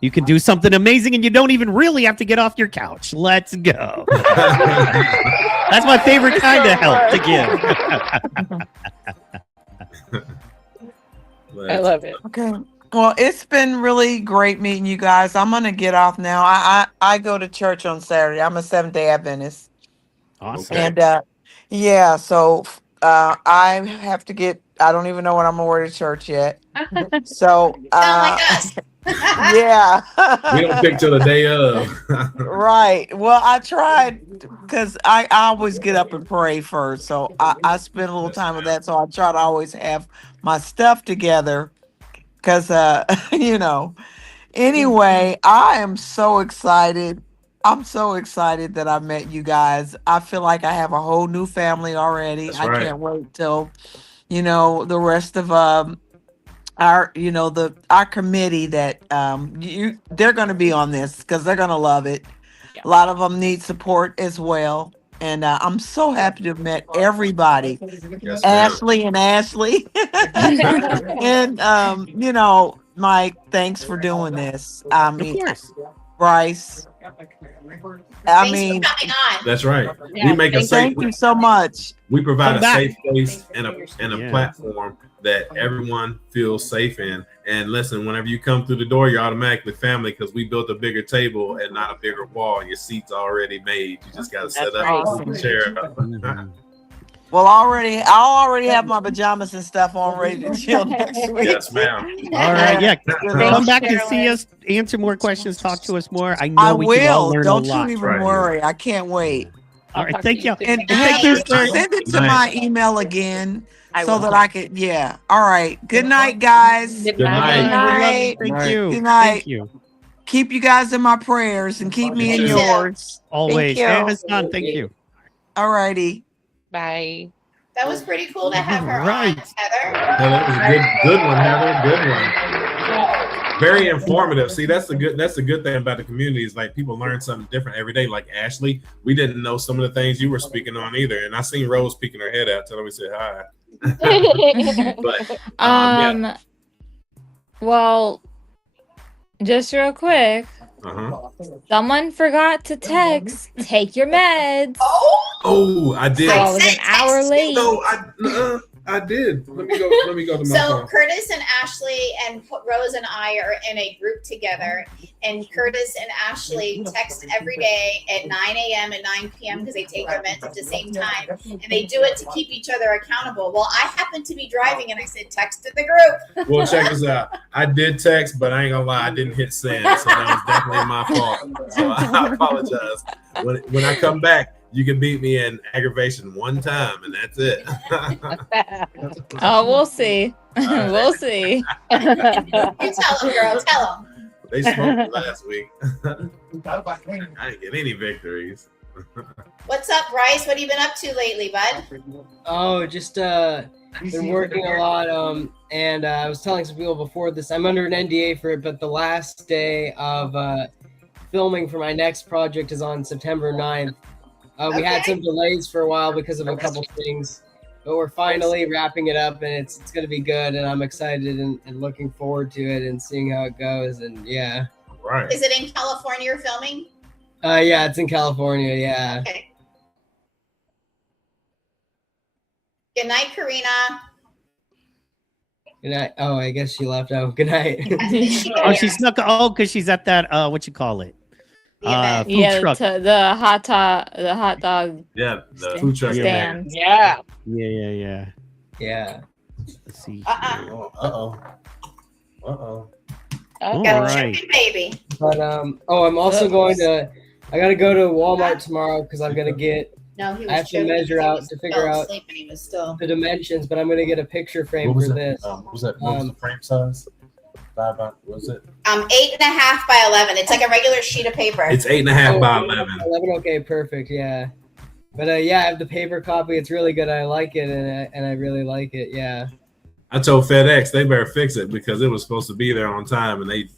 You can do something amazing, and you don't even really have to get off your couch. Let's go. That's my favorite kind of help to give. I love it. Okay. Well, it's been really great meeting you guys. I'm gonna get off now. I go to church on Saturday. I'm a Seventh-day Adventist. Awesome. And yeah, so I have to get. I don't even know when I'm gonna wear to church yet. So Sound like us. yeah. We don't pick till the day of. Right. Well, I tried because I always get up and pray first. So I spend a little time with that. So I try to always have my stuff together because, you know, anyway, I am so excited. I'm so excited that I met you guys. I feel like I have a whole new family already. That's I right. can't wait till, you know, the rest of our our committee that they're going to be on this because they're going to love it. A lot of them need support as well, and I'm so happy to have met everybody. Yes, ma'am. Ashley and Ashley and you know, Mike, thanks for doing this. I Of mean, course. Bryce, I Thanks mean, for coming on. That's right. Yeah, We make a safe. thank you so much. We provide Come a back. safe place and a Yeah. platform that everyone feels safe in. And listen, whenever you come through the door, you're automatically family because we built a bigger table and not a bigger wall. Your seat's already made. You just got to set That's up, right. move the chair up. Well, I'll already have my pajamas and stuff on ready to chill next week. Yes, ma'am. All right. Yeah. Come back and Carolyn. see us, answer more questions, talk to us more. I know I we can all will. learn Don't a you lot. even Right. worry. I can't wait. All right. Thank you. And Night. Heather, Night. send it to my email again I so will. that I could. Yeah. All right. Good night, guys. Good Good night. Good night. Thank Right. you. Good night. Thank you. Keep you guys in my prayers and keep me in Me too. yours. Always. you. And Hassan, thank you. All righty. Bye. That was pretty cool to have her Right. on, Heather. Yeah, that was a good one, Heather. Good one. Very informative. See, that's the good thing about the community is like people learn something different every day. Like Ashley, we didn't know some of the things you were speaking on either, and I seen Rose peeking her head out, telling me say hi. But yeah. Well, just real quick, Uh-huh. someone forgot to text, take your meds. Oh, I did. So I was an hour late. No, I did. Let me go to my So phone. Curtis and Ashley and Rose and I are in a group together, and Curtis and Ashley text every day at 9 a.m. and 9 p.m. because they take their meds at the same time, and they do it to keep each other accountable. Well, I happened to be driving, and I said, "Text to the group." Well, check this out. I did text, but I ain't gonna lie, I didn't hit send, so that was definitely my fault. So I apologize. When I come back, you can beat me in aggravation one time, and that's it. Oh, we'll see. We'll see. You tell them, girl. Tell them. They smoked me last week. I didn't get any victories. What's up, Bryce? What have you been up to lately, bud? Oh, just been working a lot. And I was telling some people before this, I'm under an NDA for it, but the last day of filming for my next project is on September 9th. We had Okay. some delays for a while because of a couple things, but we're finally wrapping it up, and it's going to be good. And I'm excited and looking forward to it and seeing how it goes. And yeah, Right. Is it in California you're filming? yeah, it's in California. Yeah. Okay. Good night, Karina. Good night. Oh, I guess she left. Oh, good night. Oh, she snuck. Oh, because she's at that. What you call it? Food Yeah, truck. the hot dog. Yeah, the food truck stand. Yeah. Yeah. Yeah. Let's see. Uh-oh. All Got right. chicken baby. But I'm also going to. I got to go to Walmart tomorrow because I'm gonna get. No, he was I have to joking. measure He out was to figure out asleep and he was still. the dimensions, but I'm gonna get a picture frame What was for that? this. What was that? What was the frame size? 5 by, what was it? 8.5 by 11. It's like a regular sheet of paper. It's 8.5 by 11. 11. Okay, perfect. Yeah. But yeah, I have the paper copy. It's really good. I like it, and I really like it. Yeah. I told FedEx they better fix it because it was supposed to be there on time and they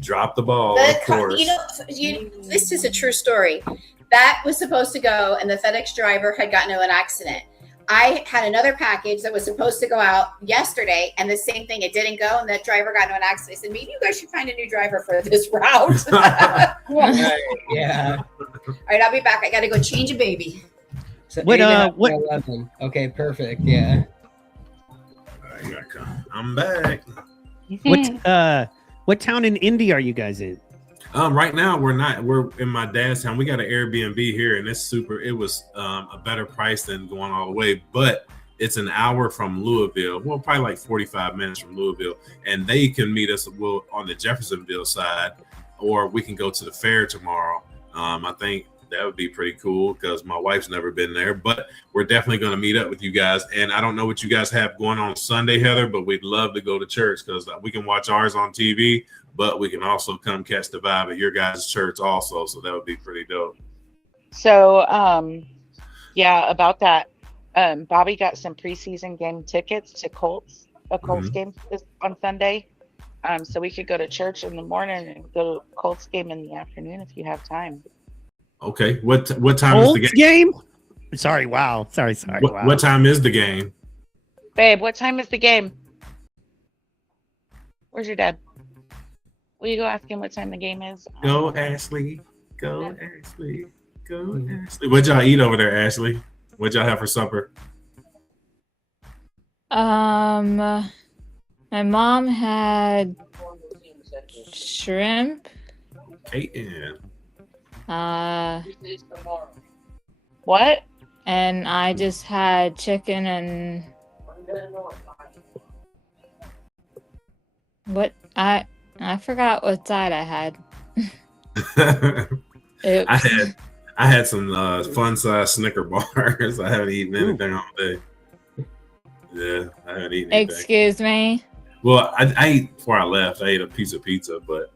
dropped the ball. Of course. This is a true story. That was supposed to go, and the FedEx driver had gotten into an accident. I had another package that was supposed to go out yesterday, and the same thing. It didn't go, and that driver got into an accident. I said, maybe you guys should find a new driver for this route. Yeah. All right, I'll be back. I got to go change a baby. So What, 8.5 what- by 11. Okay, perfect. Yeah. I gotta come. I'm back. What town in Indy are you guys in? Right now we're not. We're in my dad's town. We got an Airbnb here, and it's super. It was a better price than going all the way, but it's an hour from Louisville. Well, probably like 45 minutes from Louisville, and they can meet us on the Jeffersonville side, or we can go to the fair tomorrow. I think that would be pretty cool because my wife's never been there, but we're definitely going to meet up with you guys. And I don't know what you guys have going on Sunday, Heather, but we'd love to go to church because we can watch ours on TV, but we can also come catch the vibe at your guys' church also. So that would be pretty dope. So, yeah, about that. Bobby got some preseason game tickets to a Colts game on Sunday. So we could go to church in the morning and go to Colts game in the afternoon if you have time. Okay. What time Colts is the game? Sorry. Wow. Sorry. Wow. What time is the game? Babe, what time is the game? Where's your dad? Will you go ask him what time the game is? Go, Ashley. Go, Ashley. Go, Ashley. What'd y'all eat over there, Ashley? What'd y'all have for supper? My mom had shrimp. Caitlin. What? And I just had chicken and what I forgot what side I had. I had some fun size Snicker bars. I haven't eaten anything all day. Yeah, I haven't eaten anything. Excuse me. Well, I ate before I left. I ate a piece of pizza, but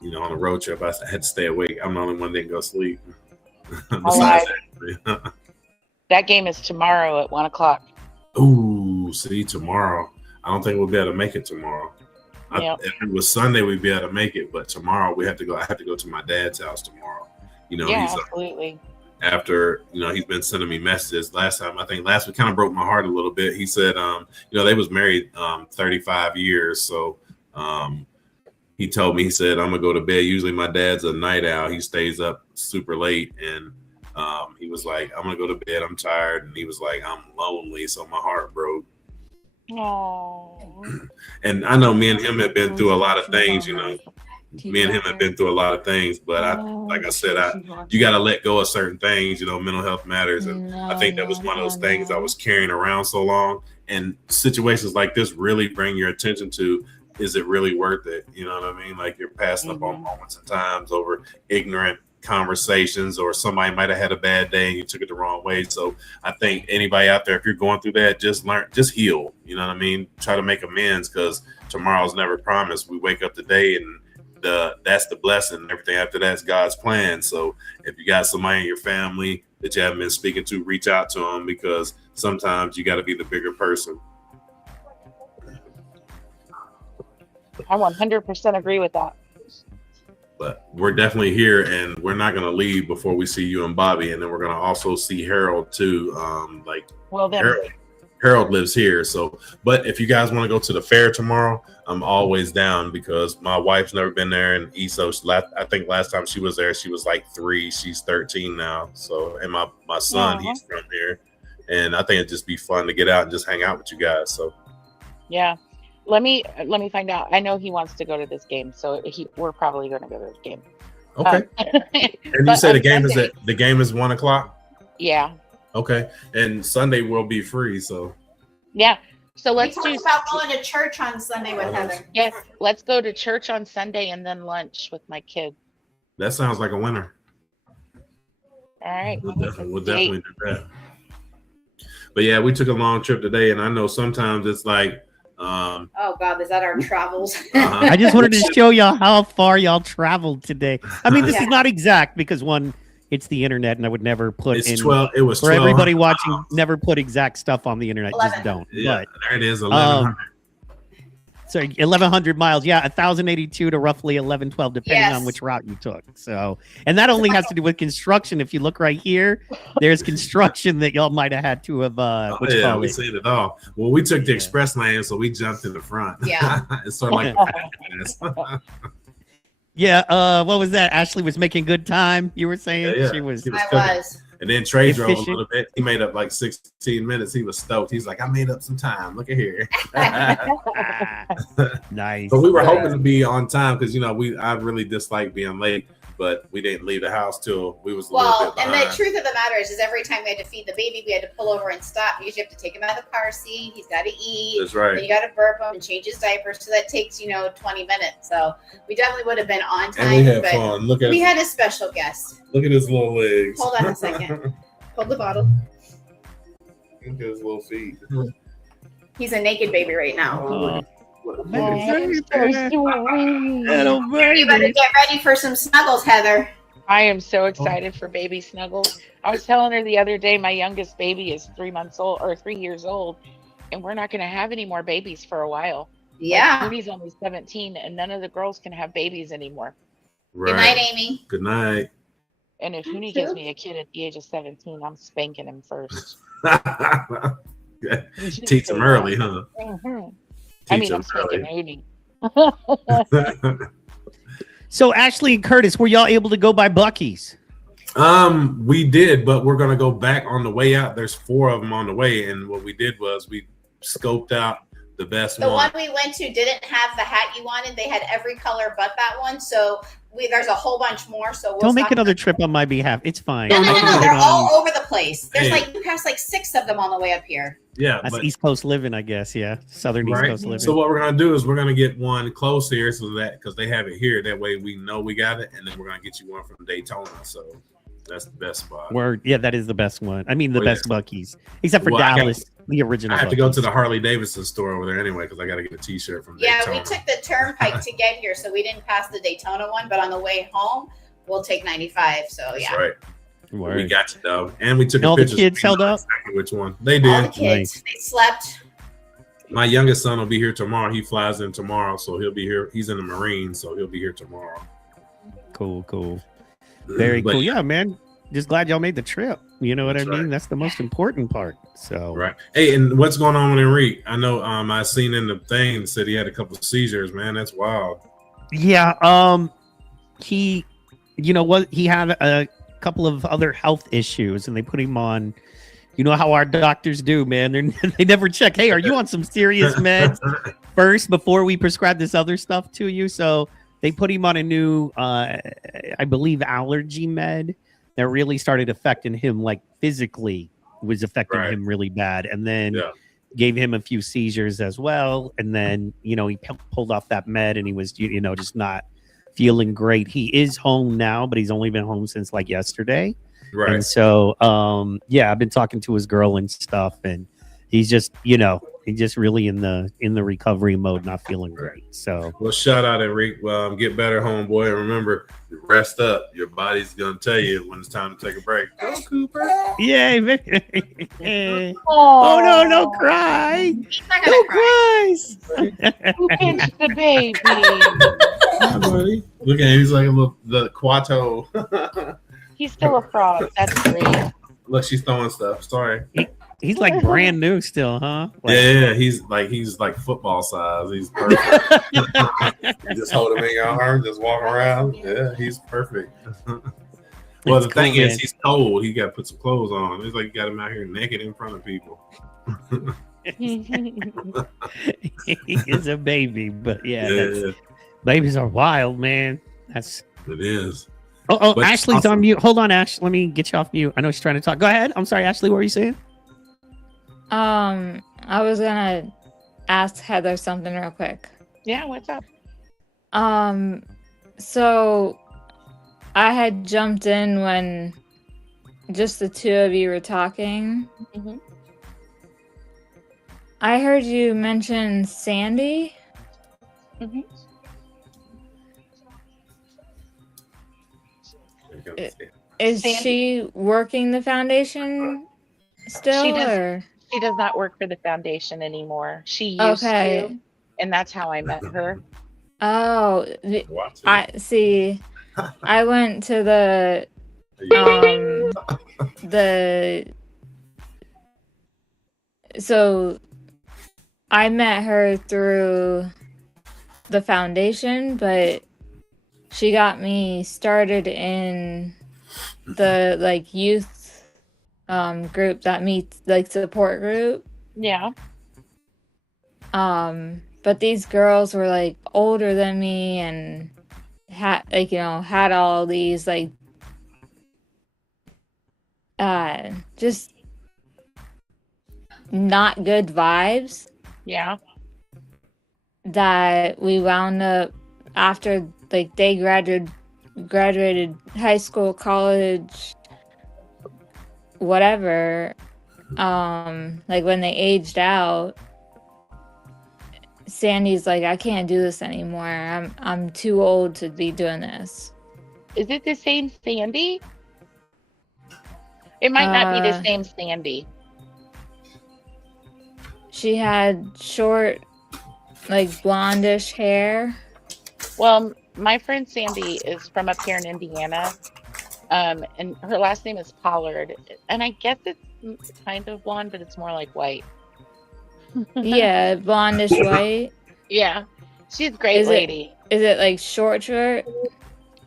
on a road trip, I had to stay awake. I'm the only one that didn't go sleep. Besides that game is tomorrow at 1:00. Ooh, see, tomorrow. I don't think we'll be able to make it tomorrow. Yep. If it was Sunday, we'd be able to make it, but tomorrow we have to go. I have to go to my dad's house tomorrow. Yeah, he's absolutely. after he's been sending me messages. Last week kind of broke my heart a little bit. He said, they was married 35 years, so he told me, he said, I'm gonna go to bed. Usually my dad's a night owl. He stays up super late, and he was like, I'm gonna go to bed. I'm tired, and he was like, I'm lonely, so my heart broke. Oh. And I know me and him have been through a lot of things, Me and him have been through a lot of things, but like I said, you got to let go of certain things. Mental health matters, and I think that was one of those things I was carrying around so long. And situations like this really bring your attention to: is it really worth it? You know what I mean? Like you're passing up on moments and times over ignorant conversations, or somebody might have had a bad day and you took it the wrong way. So I think anybody out there, if you're going through that, just heal. You know what I mean? Try to make amends, because tomorrow's never promised. We wake up today and that's the blessing. Everything after that's God's plan. So if you got somebody in your family that you haven't been speaking to, reach out to them, because sometimes you got to be the bigger person. I 100% agree with that. But we're definitely here, and we're not going to leave before we see you and Bobby, and then we're going to also see Harold too. Well, then Harold lives here, so. But if you guys want to go to the fair tomorrow, I'm always down because my wife's never been there, and Iso, I think last time she was there, she was like 3. She's 13 now. So, and my son, he's from here, and I think it'd just be fun to get out and just hang out with you guys. So, yeah. Let me find out. I know he wants to go to this game, so we're probably going to go to this game. Okay. And you say the game is 1 o'clock? Yeah. Okay. And Sunday will be free, so. Yeah. So let's talk about going to church on Sunday with Heather. Yes, let's go to church on Sunday and then lunch with my kid. That sounds like a winner. All right. We'll definitely do that. But yeah, we took a long trip today, and I know sometimes it's like. Oh God, is that our travels? I just wanted to show y'all how far y'all traveled today. I mean, this is not exact because it's the internet, and I would never put it's in 12. It was for everybody watching. miles. Never put exact stuff on the internet. Just don't. Yeah, but, there it is. 1100. So 1,100 miles, 1,082 to roughly 1,112, depending on which route you took. So, and that only has to do with construction. If you look right here, there's construction that y'all might have had to have. We seen it all. Well, we took the express lane, so we jumped in the front. Yeah, it's sort of like. Yeah. What was that? Ashley was making good time. You were saying she was. I was. And then Trey drove a little bit. He made up like 16 minutes. He was stoked. He's like, I made up some time. Look at here. Nice. But we were hoping to be on time because I really dislike being late, but we didn't leave the house till we was a little bit behind. And the truth of the matter is every time we had to feed the baby, we had to pull over and stop because you have to take him out of the car seat. He's got to eat. That's right. Then you got to burp him and change his diaper. So that takes 20 minutes. So we definitely would have been on time. And we had fun. We had a special guest. Look at his little legs. Hold on a second. Hold the bottle. Look at his little feet. He's a naked baby right now. You better get ready for some snuggles, Heather. I am so excited for baby snuggles. I was telling her the other day, my youngest baby is 3 months old or 3 years old, and we're not going to have any more babies for a while. Yeah. Rudy's only 17, and none of the girls can have babies anymore. Right. Good night, Amy. Good night. And if Hooney gives me a kid at the age of 17, I'm spanking him first. Teach him early, huh? Mm-hmm. I'm spanking Hooney. So Ashley and Curtis, were y'all able to go by Buc-ee's? We did, but we're gonna go back on the way out. There's 4 of them on the way, and what we did was we scoped out the best one. The one we went to didn't have the hat you wanted. They had every color but that one. So there's a whole bunch more. So don't make another trip on my behalf. It's fine. No. They're all over the place. There's we passed 6 of them on the way up here. Yeah, that's East Coast living, I guess. Yeah, Southern East Coast living. So what we're gonna do is we're gonna get one close here, so that because they have it here, that way we know we got it, and then we're gonna get you one from Daytona. So that's the best spot. Word, yeah, that is the best one. I mean, the best Buc-ee's, except for Dallas, the original. I have to go to the Harley Davidson store over there anyway because I got to get a T-shirt from Daytona. Yeah, we took the Turnpike to get here, so we didn't pass the Daytona one. But on the way home, we'll take 95. So that's yeah, right. Word. We got you though, and we took all a the kids held up. Exactly which one they did? All the kids, they slept. My youngest son will be here tomorrow. He flies in tomorrow, so he'll be here. He's in the Marines, so he'll be here tomorrow. Cool. Very cool. Yeah, man. Just glad y'all made the trip. You know what I mean? Right. That's the most important part. So right. Hey, and what's going on with Enrique? I know I seen in the thing said he had a couple of seizures, man. That's wild. Yeah. He had a couple of other health issues and they put him on, you know how our doctors do, man. They never check. Hey, are you on some serious meds first before we prescribe this other stuff to you? So they put him on a new, I believe, allergy med that really started affecting him, like physically was affecting him really bad. And then gave him a few seizures as well. And then, he pulled off that med and he was, just not feeling great. He is home now, but he's only been home since like yesterday. Right. And so, I've been talking to his girl and stuff, and he's just, he's just really in the recovery mode, not feeling great. So, well, shout out, Enrique. Get better, homeboy. And remember, rest up. Your body's gonna tell you when it's time to take a break. Go, Cooper. Yay! Oh no! Don't cry! Don't cry! Who pinched the baby? Hi, buddy. Look at him. He's like the Quato. He's still a frog. That's great. Look, she's throwing stuff. Sorry. He's like brand new still, huh? Yeah, he's like football size. He's perfect. You just hold him in your arm, just walk around. Yeah, he's perfect. Well, the thing is, he's cold. He got to put some clothes on. It's like you got him out here naked in front of people. He is a baby, but yeah. Babies are wild, man. It is. Oh, but Ashley's on mute. Hold on, Ash. Let me get you off mute. I know she's trying to talk. Go ahead. I'm sorry, Ashley. What were you saying? I was gonna ask Heather something real quick. Yeah, what's up? So I had jumped in when just the two of you were talking. Mm-hmm. I heard you mention Sandy. Mm-hmm. Is she working the foundation still? She does not work for the foundation anymore. She used to, and that's how I met her. Oh, I see. I went to the so I met her through the foundation, but she got me started in the youth group that meets support group. Yeah. But these girls were older than me and had all these just not good vibes. Yeah. That we wound up after they graduated high school, college, whatever. When they aged out, Sandy's like, I can't do this anymore. I'm too old to be doing this. Is it the same Sandy? It might not be the same Sandy. She had short, blondish hair. Well, my friend Sandy is from up here in Indiana, and her last name is Pollard, and I guess it's kind of blonde, but it's more like white. Yeah, blondish white. Yeah, she's a great lady. Is it short?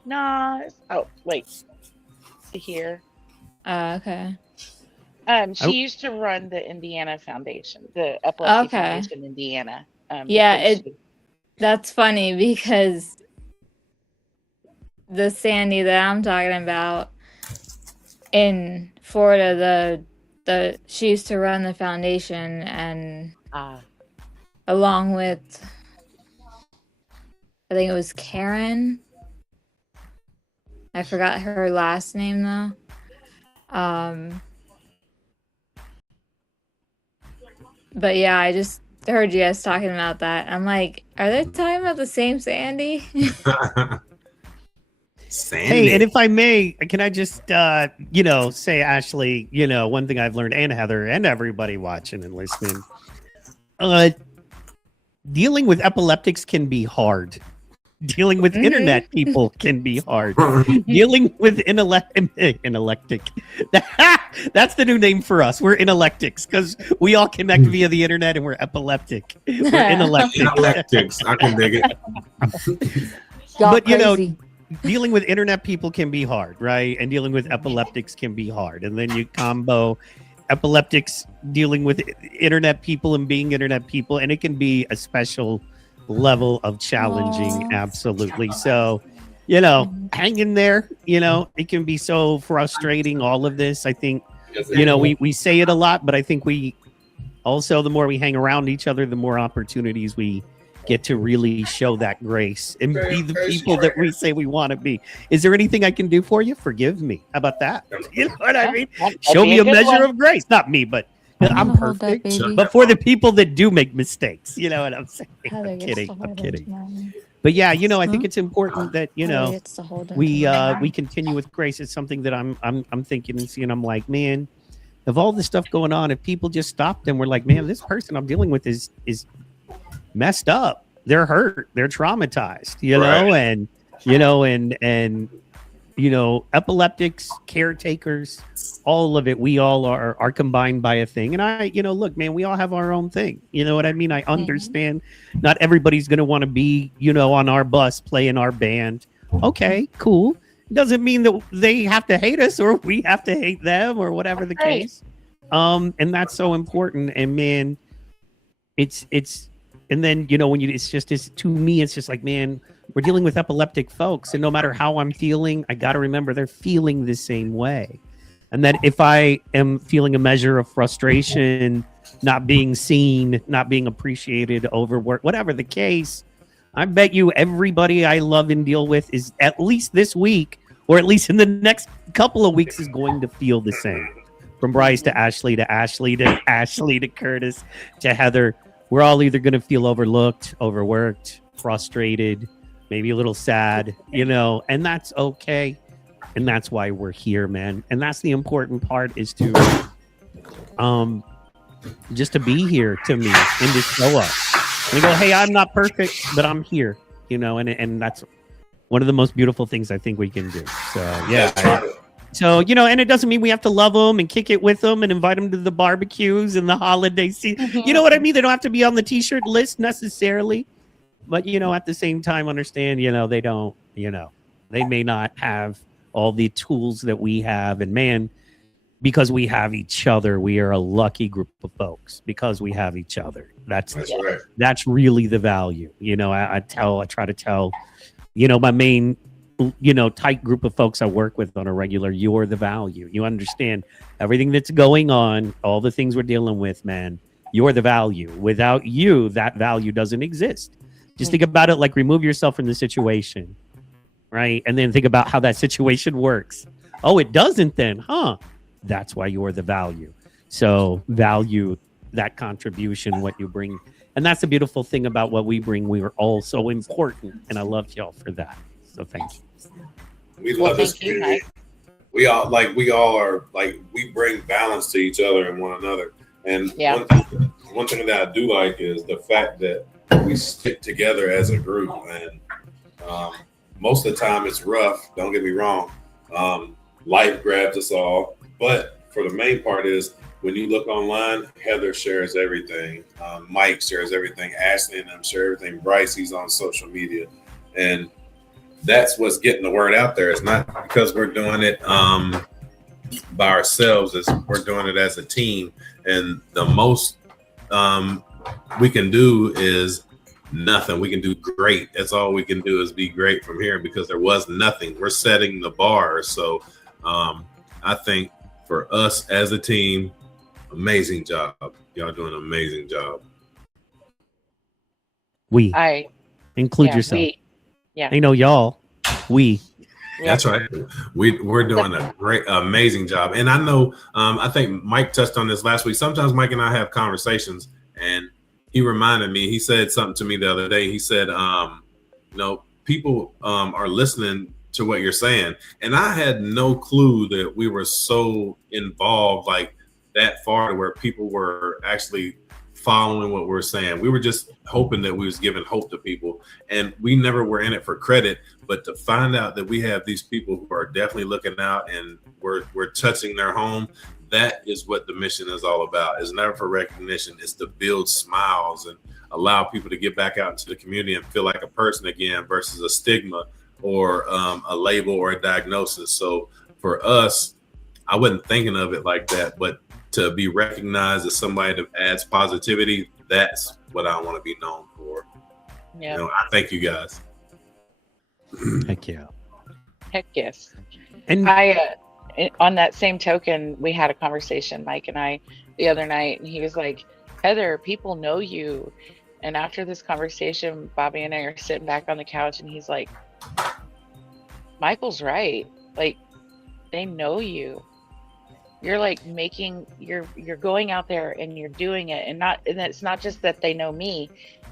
Nah. Oh, wait. To here. Okay. She used to run the Indiana Foundation, the Epilepsy Foundation Indiana. That's funny because the Sandy that I'm talking about in Florida, she used to run the foundation, and along with, I think it was Karen. I forgot her last name though. But yeah, I just heard you guys talking about that. I'm like, are they talking about the same Sandy? Sandy. Hey, and if I may, can I just, say, Ashley, one thing I've learned, and Heather, and everybody watching and listening, dealing with epileptics can be hard. Dealing with internet people can be hard. Dealing with inelectic. That's the new name for us. We're inelectics because we all connect via the internet and we're epileptic. We're inelectic. Inelectics. I can dig it. But dealing with internet people can be hard, right? And dealing with epileptics can be hard. And then you combo epileptics dealing with internet people and being internet people, and it can be a special level of challenging. Aww. Absolutely. So, hang in there. It can be so frustrating, all of this. I think, we say it a lot, but I think we also, the more we hang around each other, the more opportunities we get to really show that grace and be the people that we say we want to be. Is there anything I can do for you? Forgive me. How about that? You know what I mean? Show me a measure of grace. Not me, but I'm Hold that perfect, baby. but for the people that do make mistakes, you know what I'm saying? Heather I'm gets to kidding. I'm hold him kidding. tomorrow. But yeah, I think it's important that Heather gets to hold him we tomorrow. we continue with grace. It's something that I'm thinking and seeing. I'm like, man, of all this stuff going on, if people just stopped and were like, man, this person I'm dealing with is messed up. They're hurt. They're traumatized. And epileptics, caretakers, all of it. We all are combined by a thing. And look, man, we all have our own thing. You know what I mean? I understand. Not everybody's going to want to be, on our bus playing our band. Okay, cool. Doesn't mean that they have to hate us or we have to hate them or whatever the case. And that's so important. And man, it's and then when it's to me, it's just like, man, we're dealing with epileptic folks, and no matter how I'm feeling, I got to remember they're feeling the same way. And that if I am feeling a measure of frustration, not being seen, not being appreciated, overworked, whatever the case, I bet you everybody I love and deal with is at least this week, or at least in the next couple of weeks, is going to feel the same. From Bryce to Ashley to Ashley to Ashley to Curtis to Heather, we're all either going to feel overlooked, overworked, frustrated, maybe a little sad, and that's okay. And that's why we're here, man. And that's the important part, is to just to be here to me and to show up and go, hey, I'm not perfect, but I'm here, and that's one of the most beautiful things I think we can do. So, yeah. And it doesn't mean we have to love them and kick it with them and invite them to the barbecues and the holiday season. You know what I mean? They don't have to be on the t-shirt list necessarily. But, at the same time, understand, they don't, they may not have all the tools that we have. And man, because we have each other, we are a lucky group of folks because we have each other. That's right. That's really the value. I try to tell, my main, tight group of folks I work with on a regular, you're the value. You understand everything that's going on, all the things we're dealing with, man. You're the value. Without you, that value doesn't exist. Just think about it like remove yourself from the situation, right? And then think about how that situation works. Oh, it doesn't then, huh? That's why you're the value. So value that contribution, what you bring. And that's the beautiful thing about what we bring. We are all so important. And I love y'all for that. So thank you. We love this community. We all are we bring balance to each other and one another. And one thing that I do like is the fact that we stick together as a group. And most of the time it's rough. Don't get me wrong. Life grabs us all. But for the main part is when you look online, Heather shares everything. Mike shares everything. Ashley and them share everything. Bryce, he's on social media. And that's what's getting the word out there. It's not because we're doing it by ourselves. We're doing it as a team. And the most we can do is nothing. We can do great. That's all we can do is be great from here because there was nothing. We're setting the bar. So I think for us as a team, amazing job. Y'all doing an amazing job. I include yourself. I know y'all. That's right. We're doing a great, amazing job. And I know, I think Mike touched on this last week. Sometimes Mike and I have conversations, and he reminded me. He said something to me the other day. He said, people are listening to what you're saying, and I had no clue that we were so involved like that far to where people were actually following what we're saying. We were just hoping that we was giving hope to people, and we never were in it for credit. But to find out that we have these people who are definitely looking out and we're touching their home, that is what the mission is all about. It's never for recognition. It's to build smiles and allow people to get back out into the community and feel like a person again versus a stigma or a label or a diagnosis. So for us, I wasn't thinking of it like that, but to be recognized as somebody that adds positivity, that's what I want to be known for. Yeah. I thank you guys. Heck yeah. Heck yes. And I, on that same token, we had a conversation, Mike and I, the other night, and he was like, Heather, people know you. And after this conversation, Bobby and I are sitting back on the couch, and he's like, Michael's right. Like, they know you. You're like making you're going out there and you're doing it, and it's not just that they know me,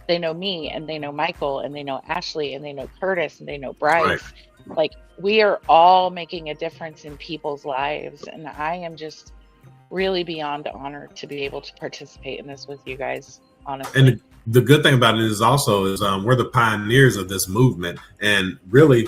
and they know Michael, and they know Ashley, and they know Curtis, and they know Right. Bryce. Like, we are all making a difference in people's lives, and I am just really beyond honored to be able to participate in this with you guys, honestly. And the good thing about it is also is we're the pioneers of this movement, and really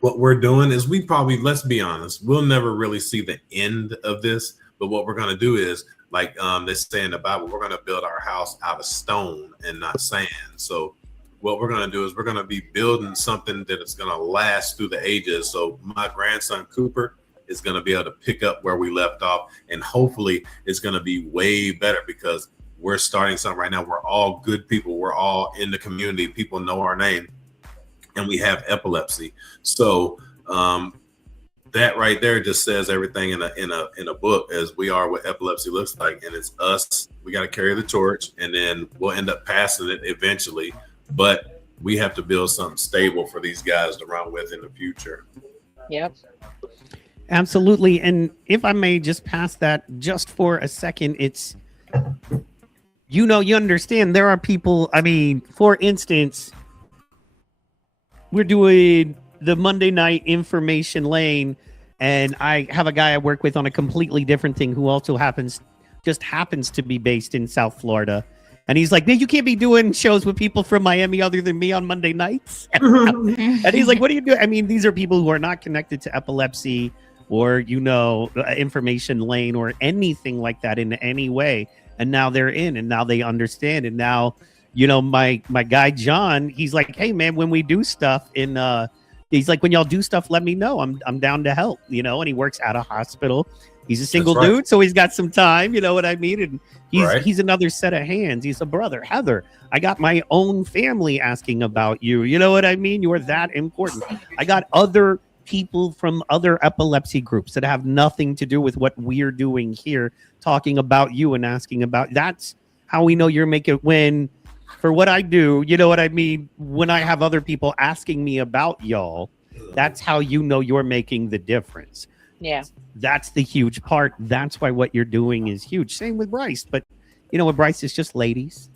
what we're doing is, we probably, let's be honest, we'll never really see the end of this, but what we're going to do is, like they say in the Bible, we're going to build our house out of stone and not sand. So what we're going to do is we're going to be building something that is going to last through the ages. So my grandson Cooper is going to be able to pick up where we left off, and hopefully it's going to be way better, because we're starting something right now. We're all good people. We're all in the community. People know our name, and we have epilepsy. So that right there just says everything in a book, as we are what epilepsy looks like. And it's us. We got to carry the torch, and then we'll end up passing it eventually. But we have to build something stable for these guys to run with in the future. Yep. Absolutely. And if I may just pass that just for a second, it's, you understand there are people, I mean, for instance, we're doing the Monday night information lane, and I have a guy I work with on a completely different thing who also happens to be based in South Florida. And he's like, man, you can't be doing shows with people from Miami other than me on Monday nights. And he's like, what do you do? I mean, these are people who are not connected to epilepsy or, information lane or anything like that in any way. And now they're in, and now they understand. And now, my guy, John, he's like, hey man, when we do stuff he's like, when y'all do stuff, let me know. I'm down to help, and he works at a hospital. He's a single dude, so he's got some time, you know what I mean? And he's another set of hands. He's a brother. Heather, I got my own family asking about you. You know what I mean? You're that important. I got other people from other epilepsy groups that have nothing to do with what we're doing here, talking about you and asking about. That's how we know you're making, when for what I do, you know what I mean? When I have other people asking me about y'all, that's how you're making the difference. Yeah. That's the huge part. That's why what you're doing is huge. Same with Bryce. But, with Bryce, it's just ladies.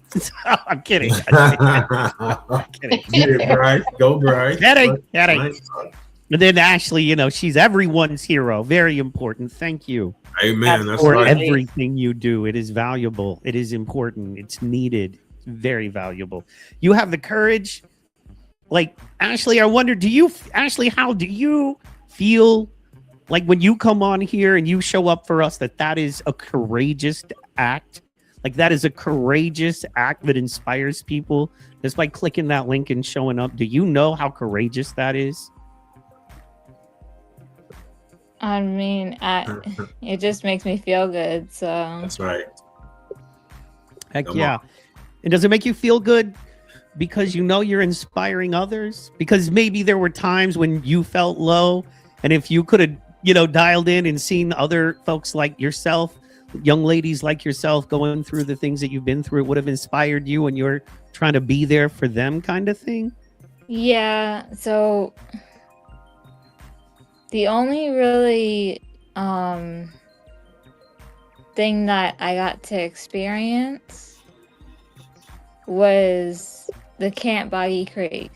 I'm kidding. I'm kidding. Yeah, Bryce. Go, Bryce. Kidding. And then Ashley, she's everyone's hero. Very important. Thank you. Amen. That's for right. everything you do. It is valuable. It is important. It's needed. Very valuable. You have the courage. Like, Ashley, I wonder, how do you feel like when you come on here and you show up for us, that is a courageous act? Like, that is a courageous act that inspires people just by clicking that link and showing up. Do you know how courageous that is? I mean, it just makes me feel good. So that's right. Heck yeah. And does it make you feel good because you're inspiring others? Because maybe there were times when you felt low, and if you could have, dialed in and seen other folks like yourself, young ladies like yourself going through the things that you've been through, it would have inspired you, and you're trying to be there for them, kind of thing? Yeah, so the only really thing that I got to experience was the Camp Boggy Creek.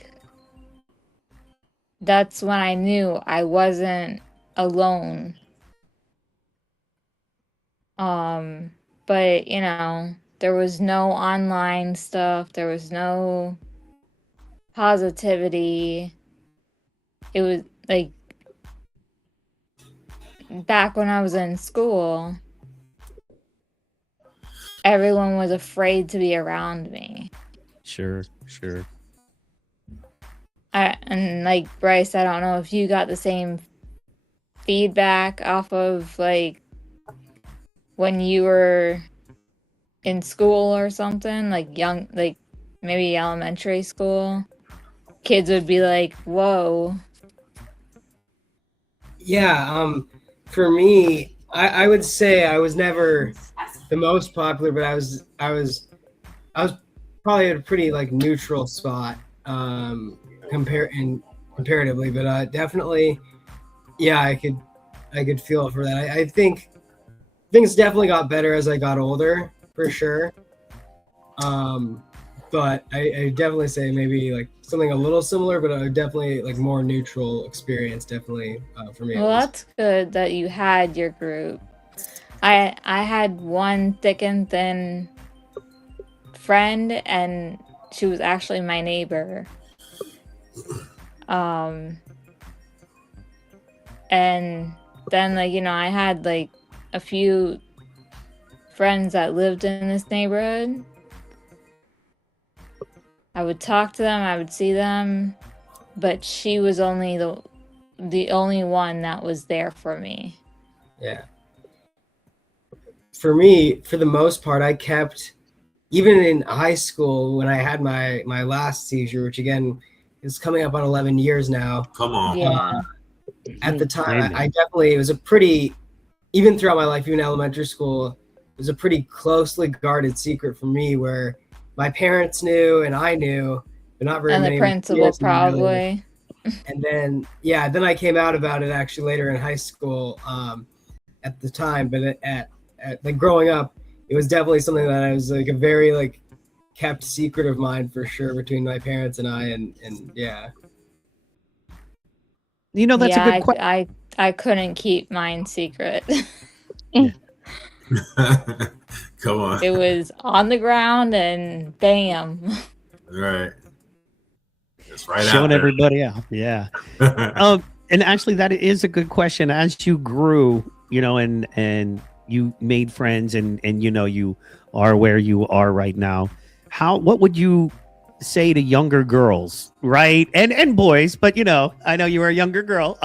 That's when I knew I wasn't alone. But there was no online stuff. There was no positivity. It was like back when I was in school, everyone was afraid to be around me. Sure. And like Bryce, I don't know if you got the same feedback off of like when you were in school or something, like young, like maybe elementary school. Kids would be like, "Whoa." Yeah, for me, I would say I was never the most popular, but I was probably at a pretty like neutral spot comparatively, but definitely, yeah, I could feel it for that. I think things definitely got better as I got older, for sure. But I definitely say maybe like something a little similar, but definitely like more neutral experience, definitely for me at Well, least. that's good that you had your group. I had one thick and thin friend, and she was actually my neighbor. And then like, you know, I had like a few friends that lived in this neighborhood. I would talk to them, I would see them, but she was only the only one that was there for me. Yeah. For me, for the most part, I kept, even in high school when I had my last seizure, which again is coming up on 11 years now. Come on. Yeah. At the time, Amen. I definitely, it was a pretty, even throughout my life, even elementary school, it was a pretty closely guarded secret for me where my parents knew and I knew, but not very And the many principal kids knew really. probably. And then, yeah, then I came out about it actually later in high school at the time. But at like growing up, it was definitely something that I was like a very like kept secret of mine for sure between my parents and I. And yeah. You know, that's a good Yeah, question. I couldn't keep mine secret. Come on. It was on the ground and bam. Right. It's right out Showing there. everybody out. Yeah. And actually, that is a good question. As you grew, you know, and you made friends, and you know, you are where you are right now. What would you say to younger girls, right? And boys, but you know, I know you were a younger girl.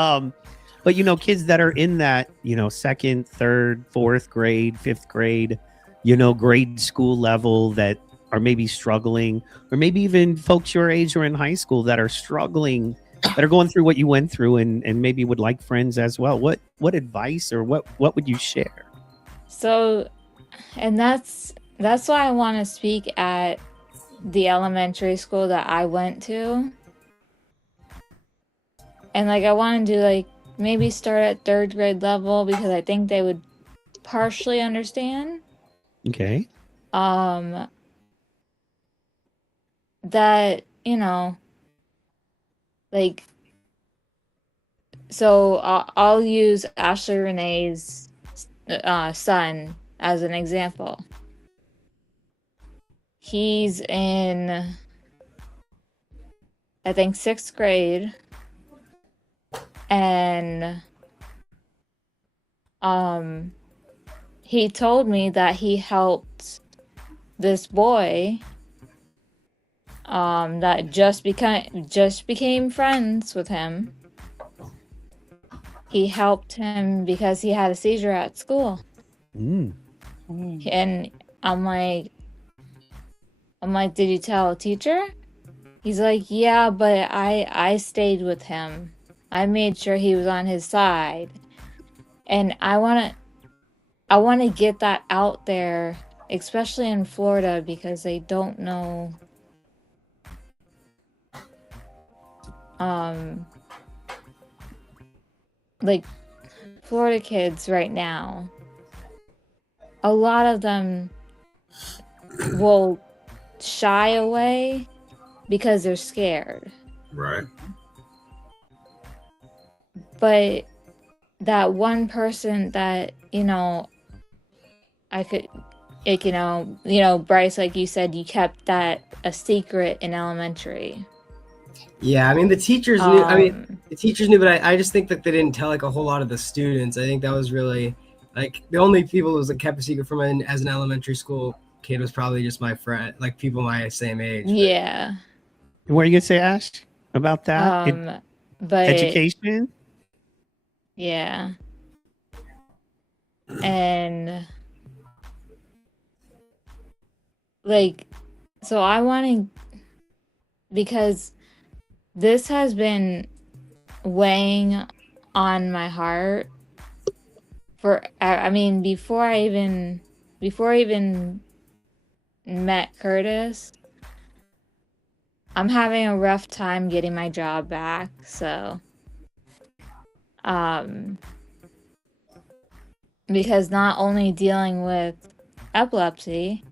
But you know, kids that are in that, you know, second, third, fourth grade, fifth grade, you know, grade school level that are maybe struggling, or maybe even folks your age or in high school that are struggling, that are going through what you went through, and maybe would like friends as well. What advice or what would you share? So, and that's why I want to speak at the elementary school that I went to. And like I want to do like maybe start at third grade level because I think they would partially understand. Okay. That, you know, like, so I'll use Ashley Renee's son as an example. He's in, I think, 6th grade, and he told me that he helped this boy that just became friends with him. He helped him because he had a seizure at school. And I'm like, did you tell a teacher? He's like, yeah, but I stayed with him. I made sure he was on his side. And I want to get that out there, especially in Florida, because they don't know like Florida kids right now. A lot of them will shy away because they're scared. Right. But that one person that, you know, I could, like, you know, Bryce, like you said, you kept that a secret in elementary. Yeah, I mean the teachers knew. I mean the teachers knew, but I just think that they didn't tell like a whole lot of the students. I think that was really like the only people who was like kept a secret from as an elementary school kid was probably just my friend, like people my same age. Yeah. What are you gonna say, Ash, about that? But education. Yeah. And like, so I want to, because this has been weighing on my heart for, I mean, before I even met Curtis, I'm having a rough time getting my job back. So, because not only dealing with epilepsy,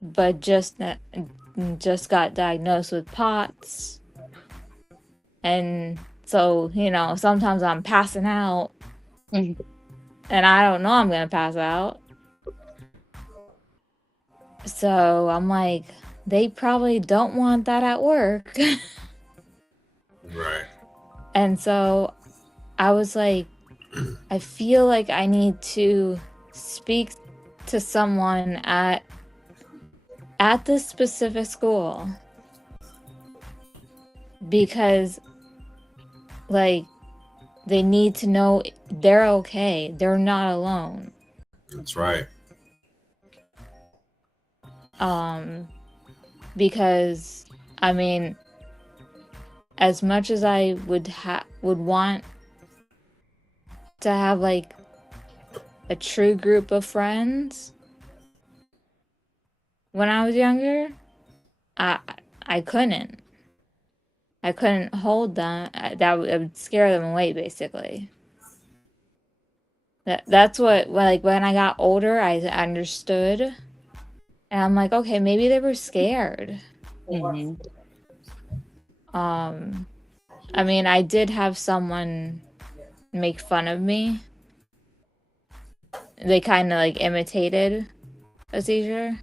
but just got diagnosed with POTS. And so, sometimes I'm passing out and I don't know I'm going to pass out. So I'm like, they probably don't want that at work. Right. And so I was like, I feel like I need to speak to someone at this specific school, because like they need to know they're okay. They're not alone. That's right. Because I mean, as much as I would want to have like a true group of friends when I was younger, I couldn't. I couldn't hold them. That would scare them away, basically. That's what, like, when I got older, I understood. And I'm like, okay, maybe they were scared. I mean, I did have someone make fun of me. They kind of like imitated a seizure.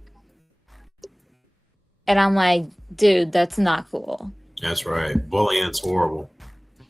And I'm like, dude, that's not cool. That's right. Bullying's horrible.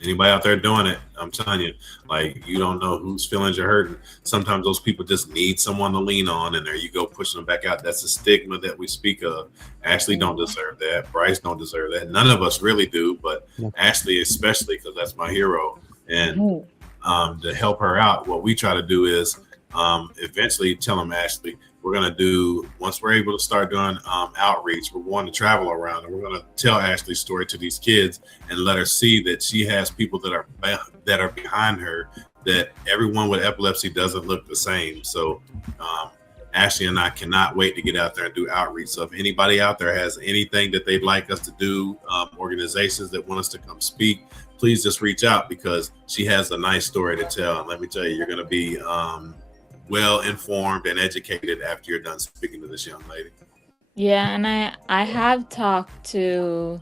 Anybody out there doing it, I'm telling you, like, you don't know whose feelings you're hurting. Sometimes those people just need someone to lean on, and there you go, pushing them back out. That's a stigma that we speak of. Ashley don't deserve that. Bryce don't deserve that. None of us really do, but Ashley especially, because that's my hero. And to help her out, what we try to do is eventually tell them, Ashley, we're going to do, once we're able to start doing outreach, we're going to travel around, and we're going to tell Ashley's story to these kids and let her see that she has people that are behind her, that everyone with epilepsy doesn't look the same. So Ashley and I cannot wait to get out there and do outreach. So if anybody out there has anything that they'd like us to do, organizations that want us to come speak, please just reach out, because she has a nice story to tell. And let me tell you, you're going to be well informed and educated after you're done speaking to this young lady. Yeah, and I have talked to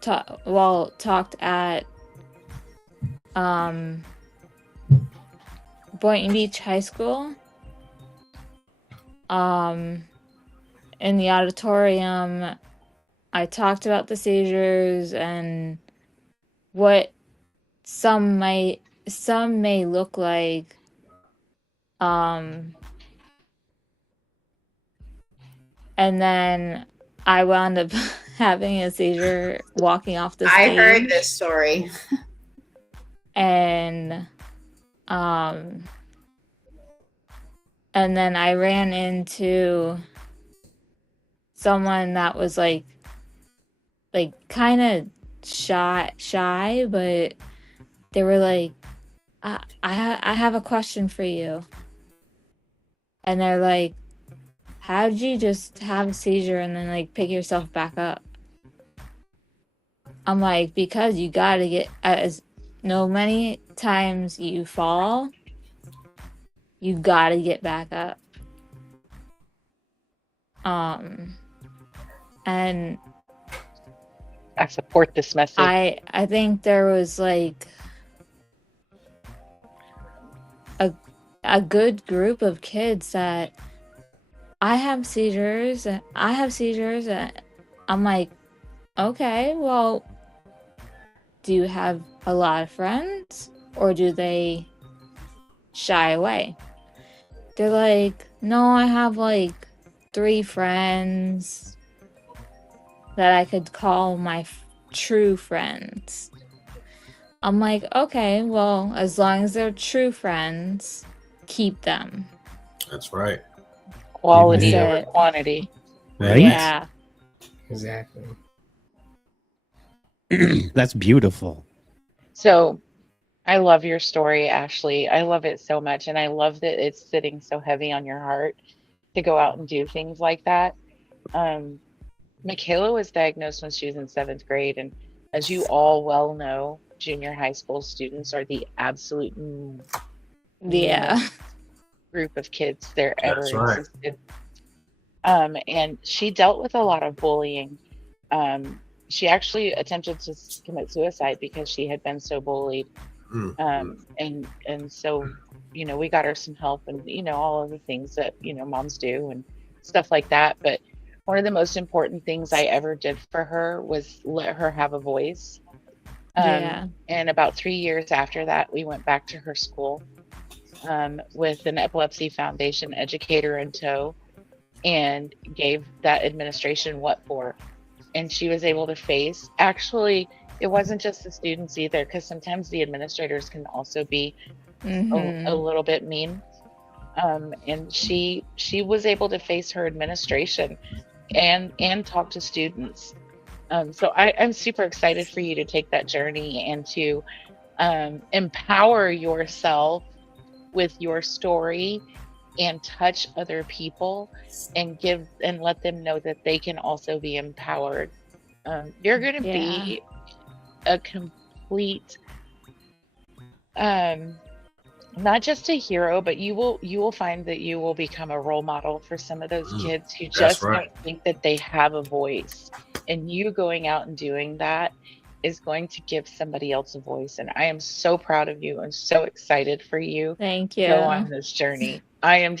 talked at Boynton Beach High School. In the auditorium, I talked about the seizures and what some may look like. And then I wound up having a seizure walking off the stage. I heard this story. And then I ran into someone that was like kind of shy, but they were like, I have a question for you. And they're like, how did you just have a seizure and then like pick yourself back up? I'm like, because you gotta get, many times you fall, you gotta get back up. And I support this message. I think there was like a good group of kids that I have seizures. And I'm like, okay, well, do you have a lot of friends, or do they shy away? They're like, no, I have like 3 friends that I could call my true friends. I'm like, okay, well, as long as they're true friends, keep them. That's right. Quality over quantity. Right? Yeah. Exactly. That's beautiful. So I love your story, Ashley. I love it so much. And I love that it's sitting so heavy on your heart to go out and do things like that. Michaela was diagnosed when she was in 7th grade. And as you all well know, junior high school students are the absolute Yeah. meanest group of kids there ever That's right. existed. And she dealt with a lot of bullying. She actually attempted to commit suicide because she had been so bullied. And so, we got her some help and, all of the things that, moms do and stuff like that. But one of the most important things I ever did for her was let her have a voice. Yeah. And about 3 years after that, we went back to her school with an epilepsy foundation educator in tow and gave that administration what for. And she was able to face, actually, it wasn't just the students either, because sometimes the administrators can also be a little bit mean. And she was able to face her administration and talk to students. So I'm super excited for you to take that journey and to empower yourself with your story and touch other people and let them know that they can also be empowered. You're going to be a complete, not just a hero, but you will find that you will become a role model for some of those kids who just don't think that they have a voice. And you going out and doing that is going to give somebody else a voice. And I am so proud of you and so excited for you. Thank to go you. on this journey. I'm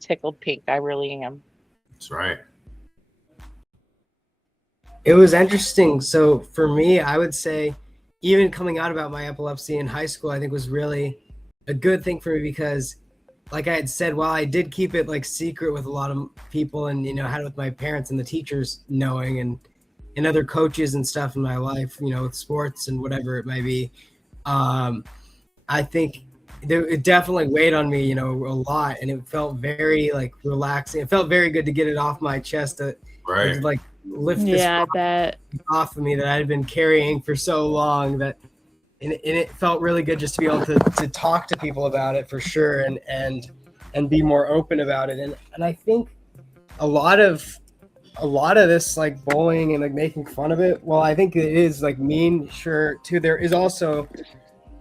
tickled pink. I really am. That's right. It was interesting. So for me, I would say even coming out about my epilepsy in high school, I think was really a good thing for me because like I had said, while I did keep it like secret with a lot of people and, had it with my parents and the teachers knowing and other coaches and stuff in my life, with sports and whatever it might be. I think it definitely weighed on me, a lot, and it felt very like relaxing. It felt very good to get it off my chest to like lift this I bet. off of me that I had been carrying for so long and it felt really good just to be able to talk to people about it for sure and be more open about it. And I think a lot of this like bullying and like making fun of it, well, I think it is like mean, sure too. There is also,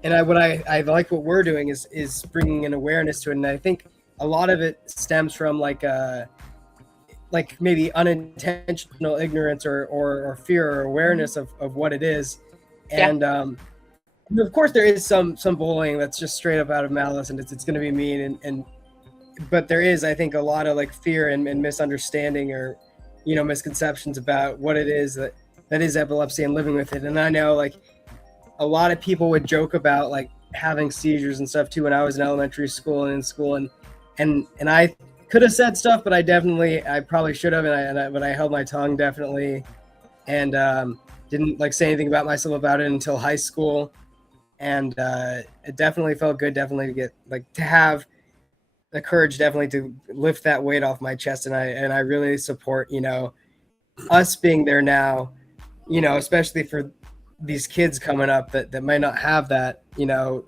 and I like what we're doing is bringing an awareness to it. And I think a lot of it stems from like maybe unintentional ignorance or fear or awareness of what it is. And of course there is some bullying that's just straight up out of malice and it's going to be mean but there is, I think, a lot of like fear and misunderstanding or misconceptions about what it is that is epilepsy and living with it. And I know like a lot of people would joke about like having seizures and stuff too when I was in elementary school and in school and I could have said stuff, but I probably should have, but I held my tongue definitely and didn't like say anything about myself about it until high school. And it definitely felt good, definitely to get like to have the courage definitely to lift that weight off my chest. And I really support, us being there now, especially for these kids coming up that might not have that,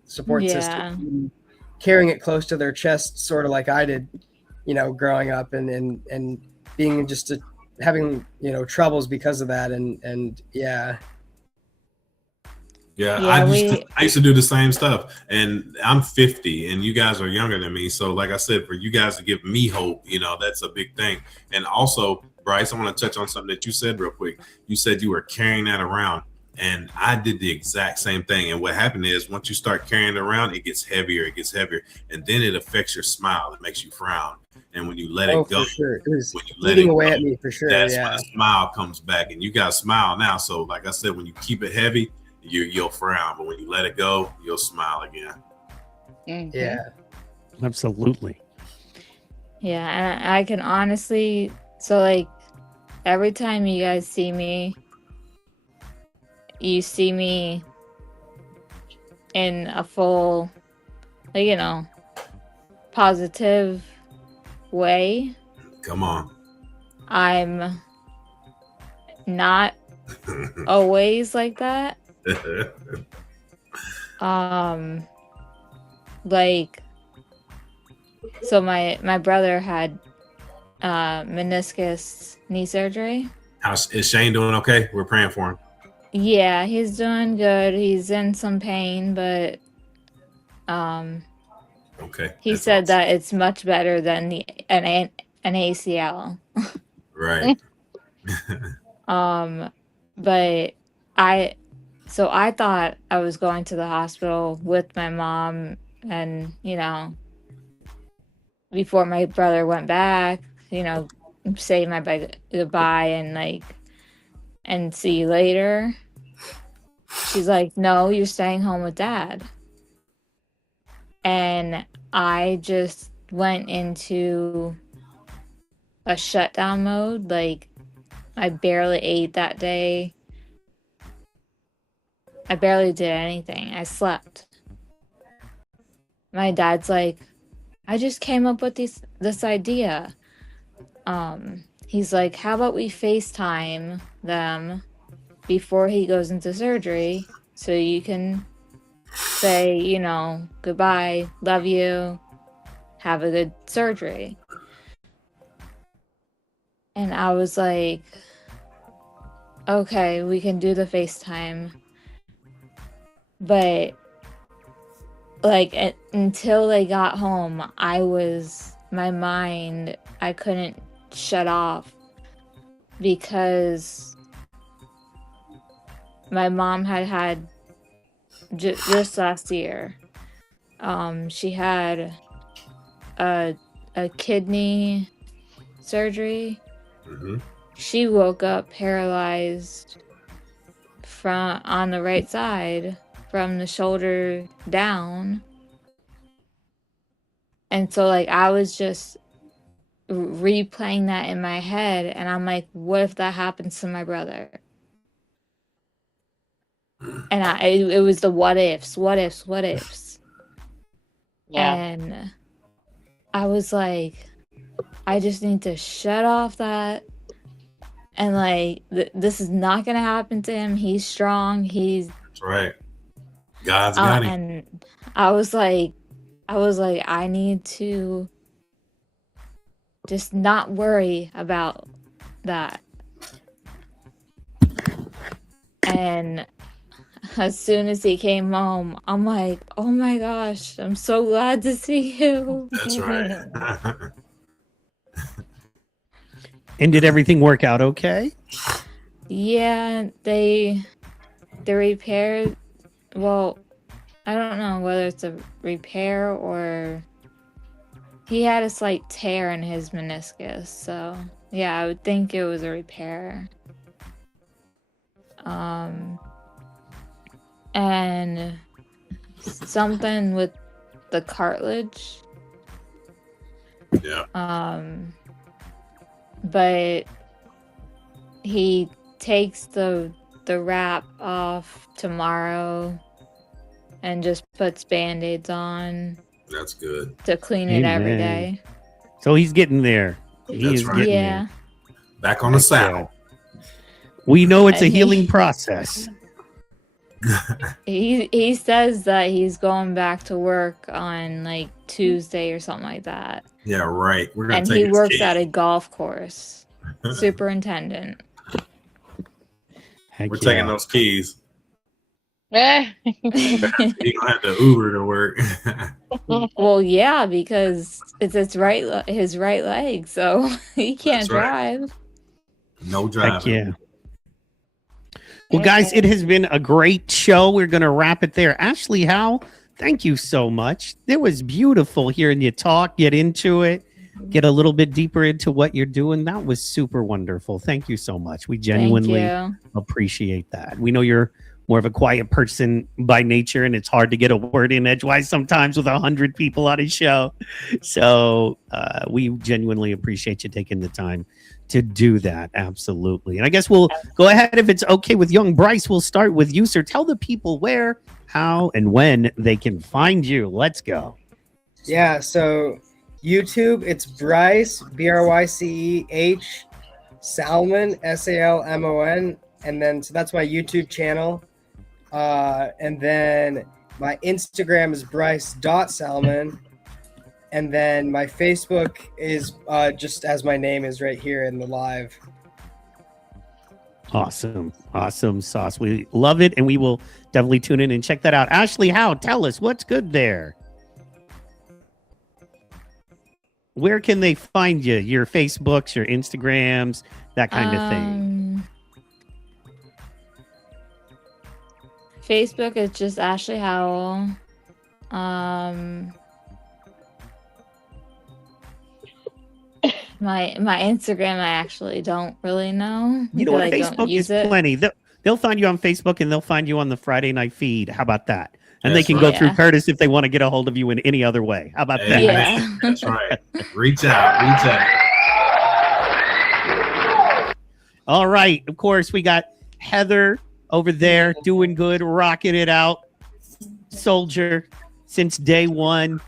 support system, carrying it close to their chest, sort of like I did, growing up and being just having, troubles because of that. And yeah. Yeah, I used to do the same stuff, and I'm 50, and you guys are younger than me. So, like I said, for you guys to give me hope, that's a big thing. And also, Bryce, I want to touch on something that you said real quick. You said you were carrying that around, and I did the exact same thing. And what happened is, once you start carrying it around, it gets heavier, and then it affects your smile. It makes you frown, and when you let it go, for sure. It was when you let eating it away go, at me for sure. that's when the smile comes back, and you got a smile now. So, like I said, when you keep it heavy, you'll frown, but when you let it go, you'll smile again. Mm-hmm. Yeah, absolutely. Yeah, and I can honestly, so like every time you guys see me, you see me in a full, like, positive way. Come on. I'm not always like that. Like, so my brother had meniscus knee surgery. Is Shane doing okay? We're praying for him. Yeah, he's doing good. He's in some pain, but Okay, he that's said awesome. that it's much better than an ACL. Right. But I so I thought I was going to the hospital with my mom and, before my brother went back, say my goodbye and and see you later. She's like, "No, you're staying home with dad." And I just went into a shutdown mode. Like, I barely ate that day. I barely did anything. I slept. My dad's like, "I just came up with this idea." He's like, "How about we FaceTime them before he goes into surgery so you can say, goodbye, love you, have a good surgery." And I was like, "Okay, we can do the FaceTime." But until they got home, my mind, I couldn't shut off because my mom had just last year, she had a kidney surgery. Mhm. She woke up paralyzed on the right side from the shoulder down. And so I was just replaying that in my head, and I'm like, what if that happens to my brother? And it was the what ifs. Yeah. And I was like, I just need to shut off that. And this is not gonna happen to him. He's strong. That's right. God's got him. And I was like, I need to just not worry about that. And as soon as he came home, I'm like, oh my gosh, I'm so glad to see you. That's right. And did everything work out okay? Yeah, they repaired. Well, I don't know whether it's a repair or he had a slight tear in his meniscus. So yeah, I would think it was a repair. And something with the cartilage. Yeah. But he takes the wrap off tomorrow and just puts band-aids on. That's good. To clean it every day. So he's getting there. That's right. Getting there. Back on the saddle. We know it's a healing process. He says that he's going back to work on Tuesday or something like that. Yeah, right. We're gonna and he works at a golf course. Superintendent. We're taking those keys. Eh. You don't have to Uber to work. Well, yeah, because it's his right leg, so he can't drive. No driving. Heck yeah. Well, guys, it has been a great show. We're going to wrap it there. Ashley Howe, thank you so much. It was beautiful hearing you talk, get into it, get a little bit deeper into what you're doing. That was super wonderful. Thank you so much. We genuinely appreciate that. We know you're more of a quiet person by nature, and it's hard to get a word in edgewise sometimes with 100 people on a show. So we genuinely appreciate you taking the time to do that. Absolutely. And I guess we'll go ahead, if it's okay with young Bryce, we'll start with you, sir. Tell the people where, how, and when they can find you. Let's go. Yeah, so YouTube, it's Bryce, BRYCEH, Salmon, SALMON, and then so that's my YouTube channel. And then my Instagram is bryce.salmon. And then my Facebook is just as my name is right here in the live. Awesome sauce. We love it, and we will definitely tune in and check that out. Ashley Howe, tell us what's good there. Where can they find you? Your Facebooks, your Instagrams, that kind of thing. Facebook is just Ashley Howell. My Instagram, I actually don't really know. You know what? I Facebook don't use is it. plenty. They'll find you on Facebook, and they'll find you on the Friday night feed. How about that? And That's they can go right. through Curtis if they want to get a hold of you in any other way. How about that? Yeah. That's right. Reach out. All right. Of course, we got Heather over there doing good, rocking it out. Soldier since day one.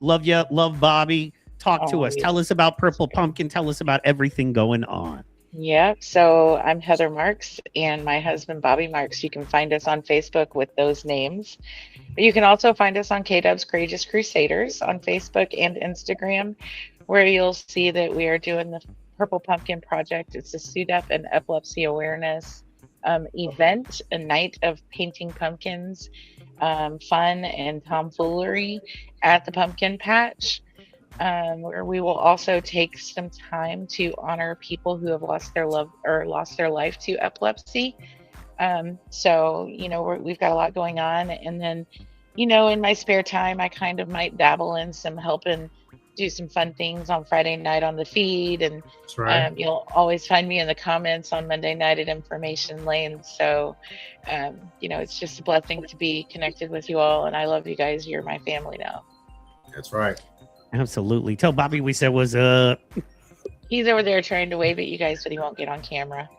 Love you. Love Bobby. Talk to us. yeah. Tell us about Purple Pumpkin. Tell us about everything going on. Yep. So I'm Heather Marks and my husband Bobby Marks. You can find us on Facebook with those names. But you can also find us on KDub's Courageous Crusaders on Facebook and Instagram, where you'll see that we are doing the Purple Pumpkin Project. It's a SUDEP and epilepsy awareness event, a night of painting pumpkins, fun and tomfoolery at the pumpkin patch. Where we will also take some time to honor people who have lost their life to epilepsy. So, we've got a lot going on. And then, in my spare time, I kind of might dabble in some helping do some fun things on Friday night on the feed. And That's right. you'll always find me in the comments on Monday night at Information Lane. So, it's just a blessing to be connected with you all. And I love you guys. You're my family now. That's right. Absolutely. Tell Bobby we said what's up. He's over there trying to wave at you guys, but he won't get on camera.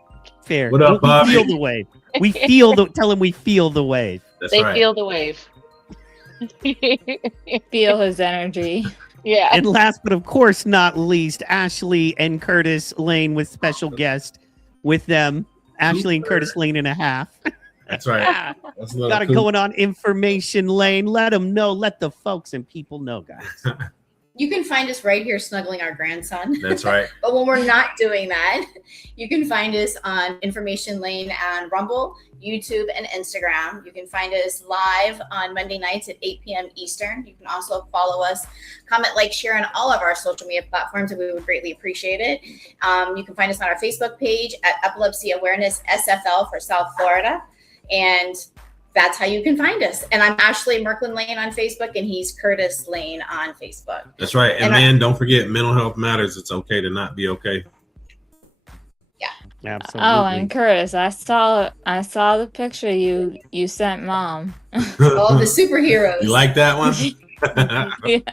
Fair. What up, Bobby? We feel the wave. Tell him we feel the wave. That's They right. feel the wave. Feel his energy. Yeah. And last but of course not least, Ashley and Curtis Lane with special guest with them. Ashley and Curtis Lane and a half. That's right. That's a little Got it cool. going on Information Lane. Let them know. Let the folks and people know, guys. You can find us right here snuggling our grandson. That's right. But when we're not doing that, you can find us on Information Lane on Rumble, YouTube, and Instagram. You can find us live on Monday nights at 8 p.m. Eastern. You can also follow us, comment, like, share on all of our social media platforms, and we would greatly appreciate it. You can find us on our Facebook page at Epilepsy Awareness SFL for South Florida. And that's how you can find us. And I'm Ashley Merklin Lane on Facebook, and he's Curtis Lane on Facebook. That's right. And man, don't forget, mental health matters. It's okay to not be okay. Yeah. Absolutely. Oh, and Curtis, I saw the picture you sent Mom. Oh, the superheroes. You like that one? Yeah.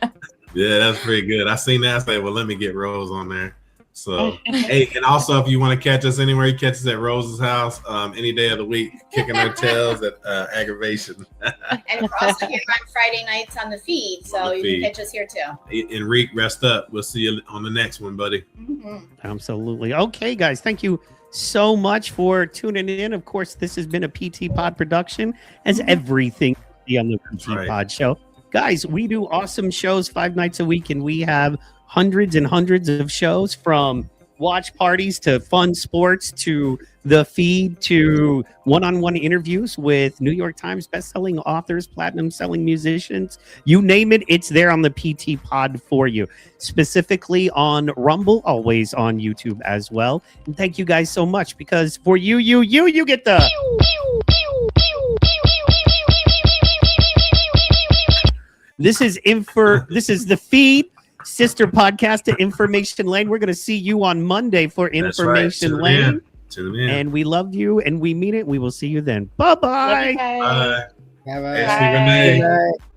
Yeah, that's pretty good. I seen that. I said, well, let me get Rose on there. So, hey, and also if you want to catch us anywhere, you catch us at Rose's house any day of the week, kicking our tails at Aggravation. And we're also here on Friday nights on the feed, so you can catch us here too. Enrique, rest up. We'll see you on the next one, buddy. Mm-hmm. Absolutely. Okay, guys, thank you so much for tuning in. Of course, this has been a PT Pod production, as everything on the PT Pod show. Guys, we do awesome shows 5 nights a week, and we have hundreds and hundreds of shows, from watch parties to fun sports to the feed to one-on-one interviews with New York Times bestselling authors, platinum-selling musicians. You name it, it's there on the PT Pod for you. Specifically on Rumble, always on YouTube as well. And thank you guys so much, because for you get the... This is the feed. Sister podcast to Information Lane. We're going to see you on Monday for Information Lane. Tune in. And we love you and we mean it. We will see you then. Bye-bye. Bye. Bye. Bye-bye. Ashley Renee. Good night.